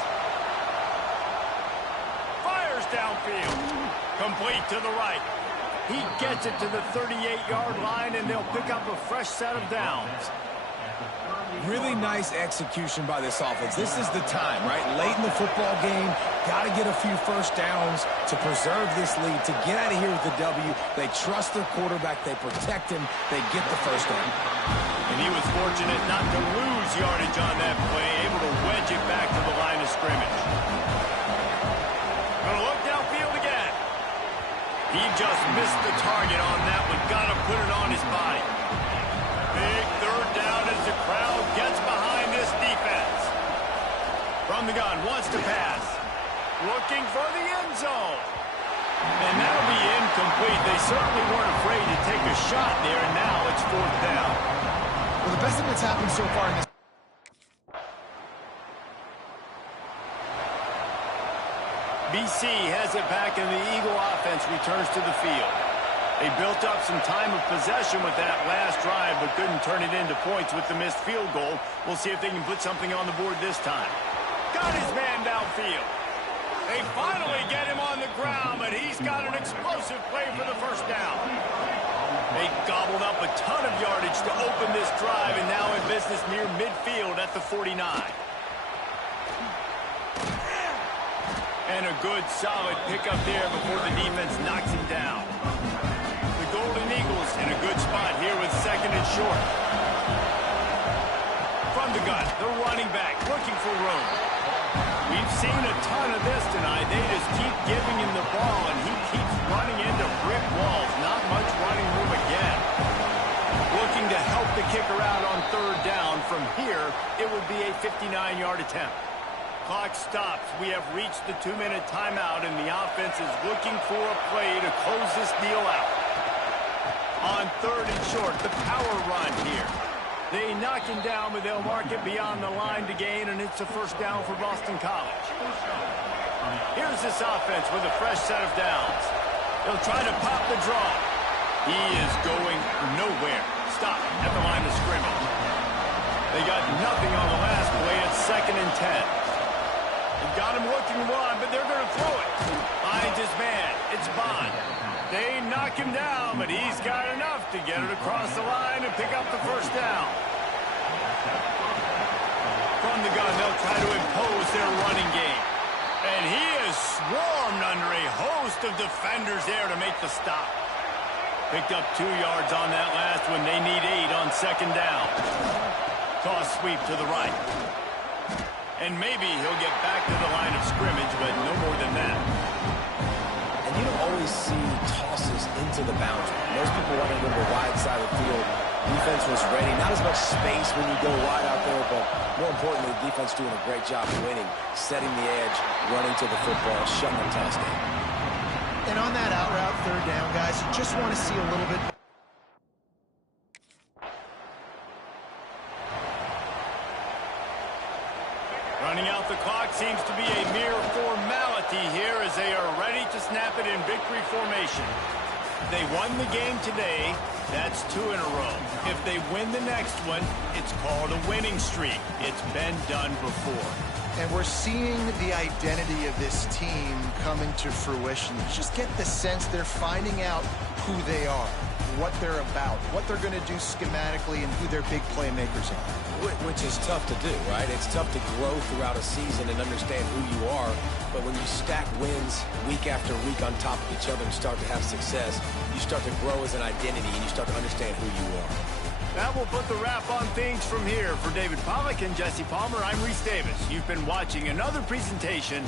Downfield. Complete to the right. He gets it to the 38-yard line, and they'll pick up a fresh set of downs. Really nice execution by this offense. This is the time, right? Late in the football game, got to get a few first downs to preserve this lead, to get out of here with the W. They trust their quarterback. They protect him. They get the first down. And he was fortunate not to lose yardage on that play, able to wedge it back to the line of scrimmage. Gonna look downfield again. He just missed the target on that one. Gotta put it on his body. Big third down as the crowd gets behind this defense. From the gun, wants to pass. Looking for the end zone. And that'll be incomplete. They certainly weren't afraid to take a shot there, and now it's fourth down. Well, the best thing that's happened so far in this... BC has it back, and the Eagle offense returns to the field. They built up some time of possession with that last drive, but couldn't turn it into points with the missed field goal. We'll see if they can put something on the board this time. got his man downfield. They finally get him on the ground, but he's got an explosive play for the first down. They gobbled up a ton of yardage to open this drive, and now in business near midfield at the 49. And a good, solid pickup there before the defense knocks him down. The Golden Eagles in a good spot here with second and short. From the gun, the running back looking for room. We've seen a ton of this tonight. They just keep giving him the ball, and he keeps running into brick walls. Not much running room again. Looking to help the kicker out on third down. From here, it would be a 59-yard attempt. Clock stops. We have reached the 2-minute timeout, and the offense is looking for a play to close this deal out. On third and short, the power run here. They knock him down, but they'll mark it beyond the line to gain, and it's a first down for Boston College. Here's this offense with a fresh set of downs. They'll try to pop the draw. He is going nowhere. Stop at the line of scrimmage. They got nothing on the last play. It's second and 10. They've got him looking one, but they're going to throw it. Finds his man. It's Bond. They knock him down, but he's got enough to get it across the line and pick up the first down. From the gun, they'll try to impose their running game. And he is swarmed under a host of defenders there to make the stop. Picked up 2 yards on that last one. They need 8 on second down. Toss sweep to the right. And maybe he'll get back to the line of scrimmage, but no more than that. And you don't always see tosses into the boundary. Most people want to go to the wide side of the field. Defense was ready. Not as much space when you go wide out there, but more importantly, the defense doing a great job of winning, setting the edge, running to the football, shutting the toss down. And on that out route, third down, guys, you just want to see a little bit. Running out the clock seems to be a mere formality here as they are ready to snap it in victory formation. They won the game today. That's 2 in a row. If they win the next one, it's called a winning streak. It's been done before. And we're seeing the identity of this team coming to fruition. You just get the sense they're finding out who they are, what they're about, what they're going to do schematically, and who their big playmakers are. Which is tough to do, right? It's tough to grow throughout a season and understand who you are. But when you stack wins week after week on top of each other and start to have success, you start to grow as an identity and you start to understand who you are. That will put the wrap on things from here. For David Pollack and Jesse Palmer, I'm Reese Davis. You've been watching another presentation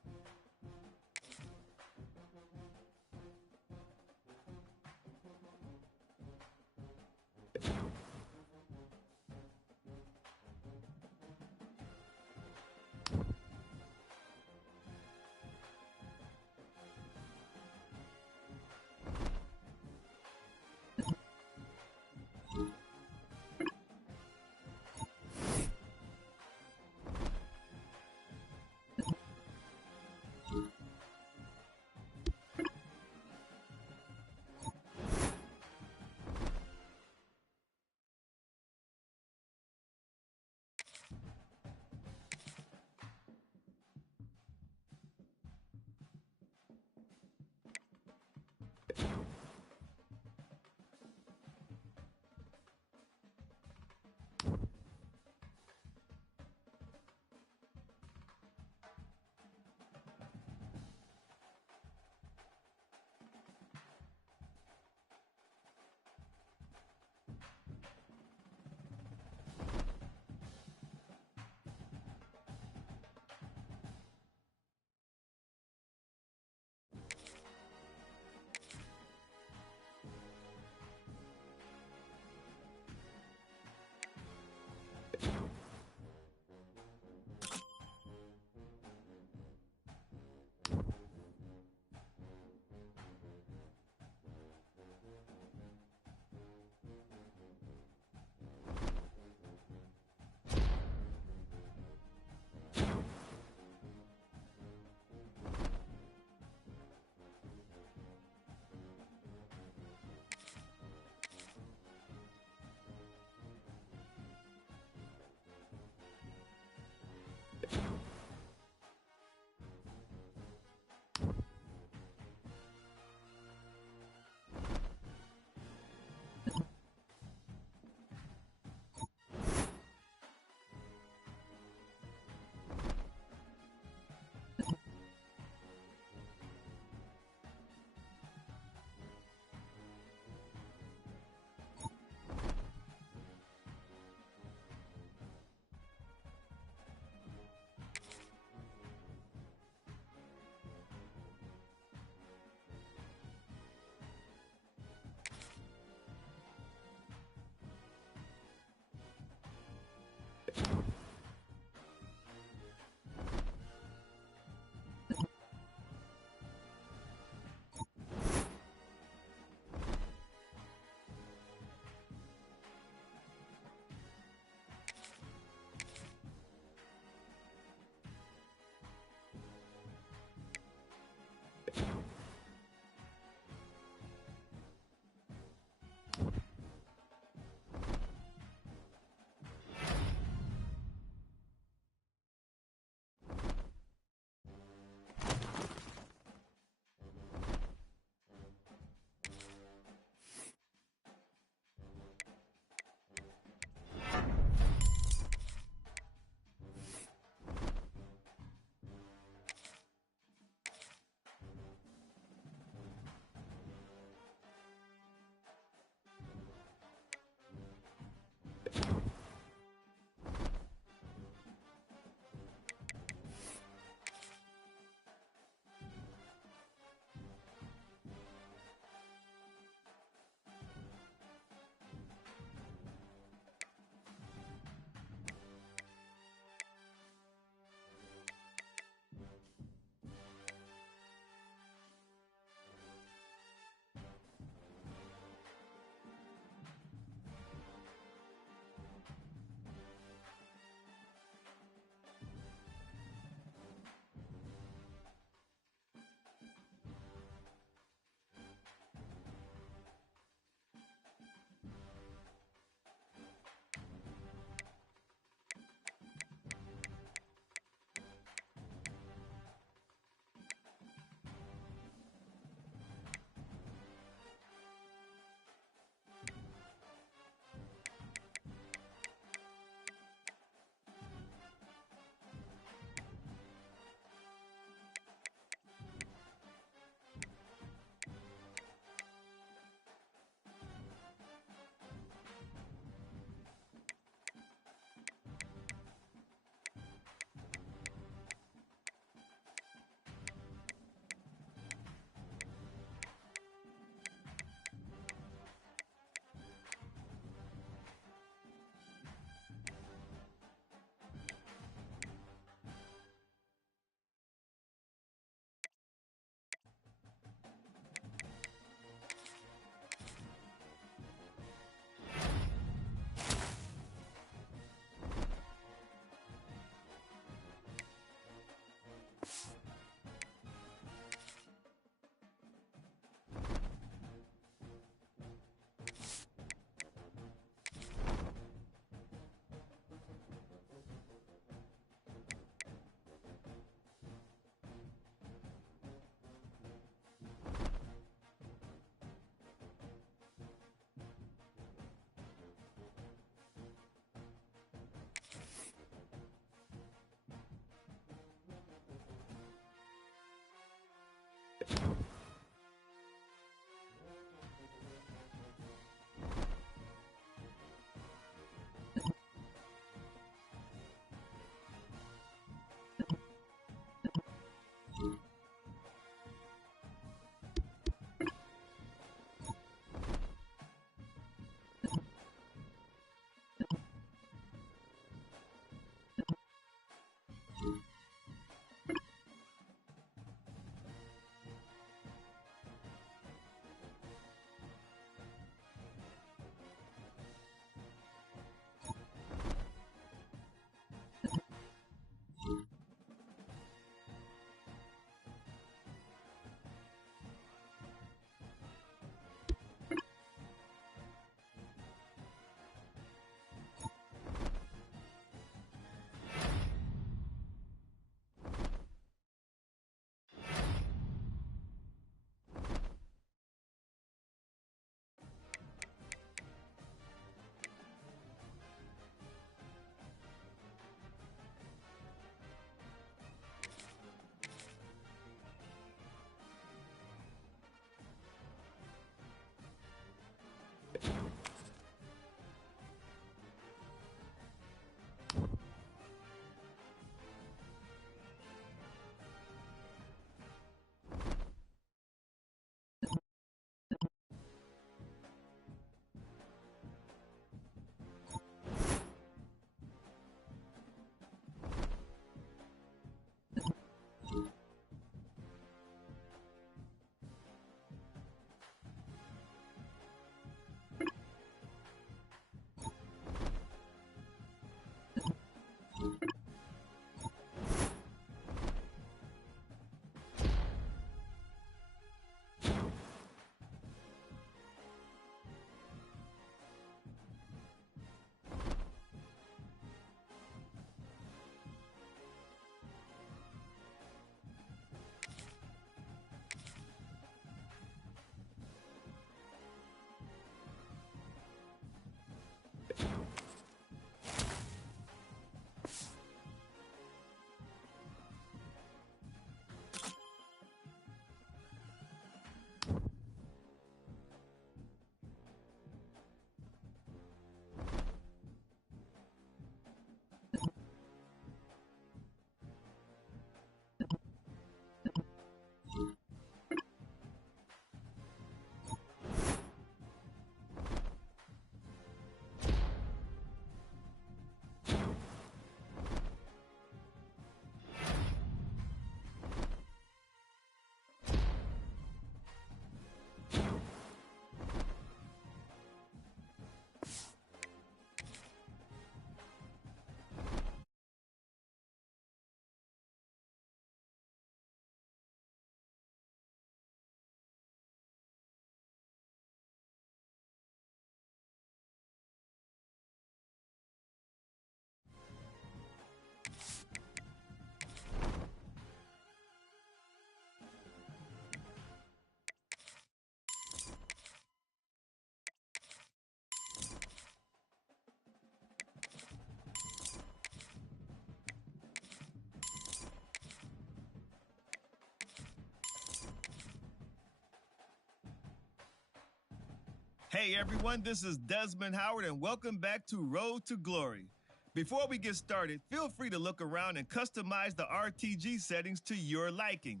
Hey everyone, this is Desmond Howard and welcome back to Road to Glory. Before we get started, feel free to look around and customize the RTG settings to your liking.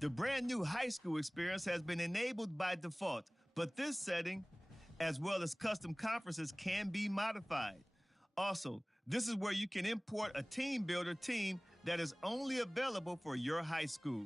The brand new high school experience has been enabled by default, but this setting, as well as custom conferences, can be modified. Also, this is where you can import a team builder team that is only available for your high school.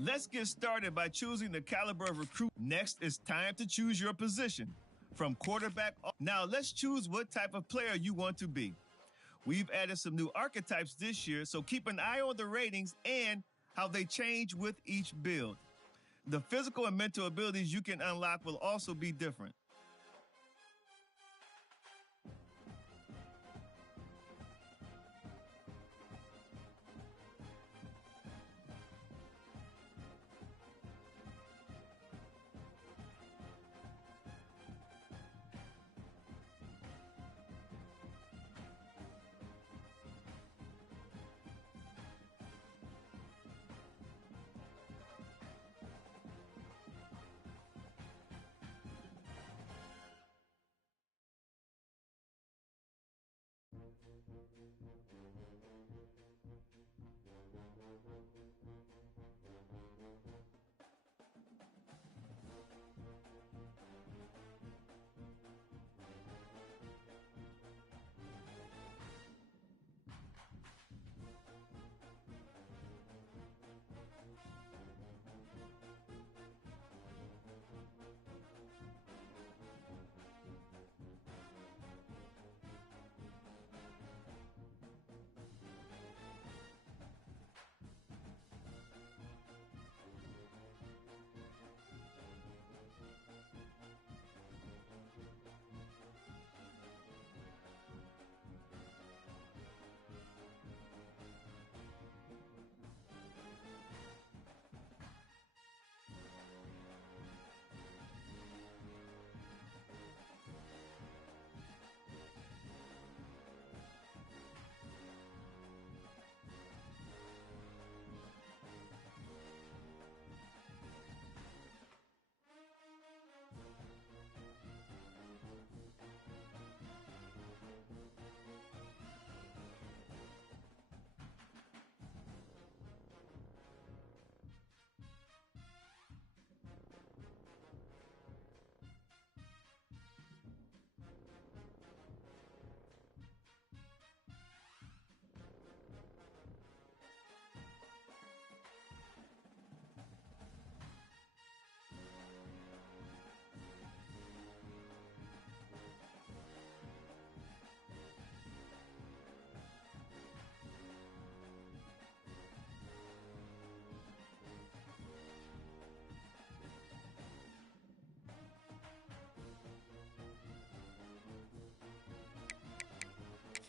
Let's get started by choosing the caliber of recruit. Next, it's time to choose your position. From quarterback, now let's choose what type of player you want to be. We've added some new archetypes this year, so keep an eye on the ratings and how they change with each build. The physical and mental abilities you can unlock will also be different.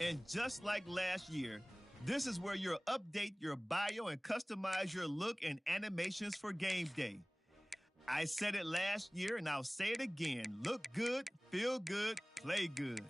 And just like last year, this is where you'll update your bio and customize your look and animations for game day. I said it last year and I'll say it again. Look good, feel good, play good.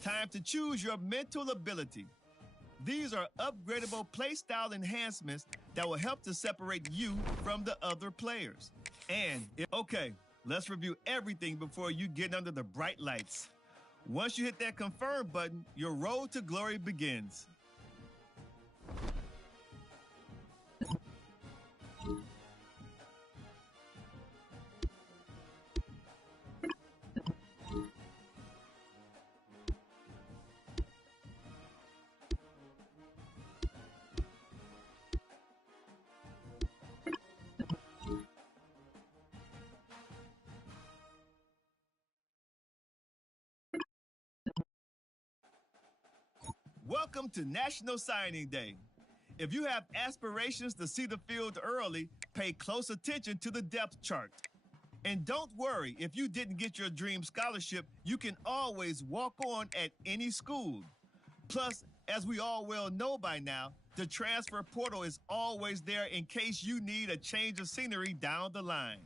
Time to choose your mental ability. These are upgradable playstyle enhancements that will help to separate you from the other players. Okay, let's review everything before you get under the bright lights. Once you hit that confirm button, your road to glory begins. Welcome to National Signing Day. If you have aspirations to see the field early, pay close attention to the depth chart. And don't worry, if you didn't get your dream scholarship, you can always walk on at any school. Plus, as we all well know by now, the transfer portal is always there in case you need a change of scenery down the line.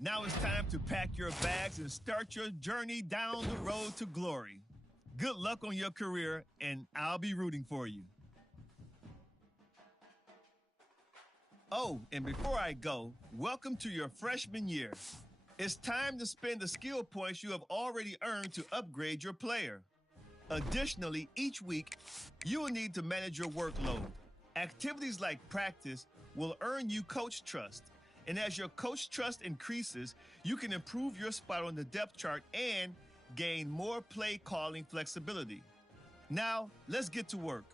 Now it's time to pack your bags and start your journey down the road to glory. Good luck on your career, and I'll be rooting for you. Oh, and before I go, welcome to your freshman year. It's time to spend the skill points you have already earned to upgrade your player. Additionally, each week, you will need to manage your workload. Activities like practice will earn you coach trust. And as your coach trust increases, you can improve your spot on the depth chart and gain more play calling flexibility. Now, let's get to work.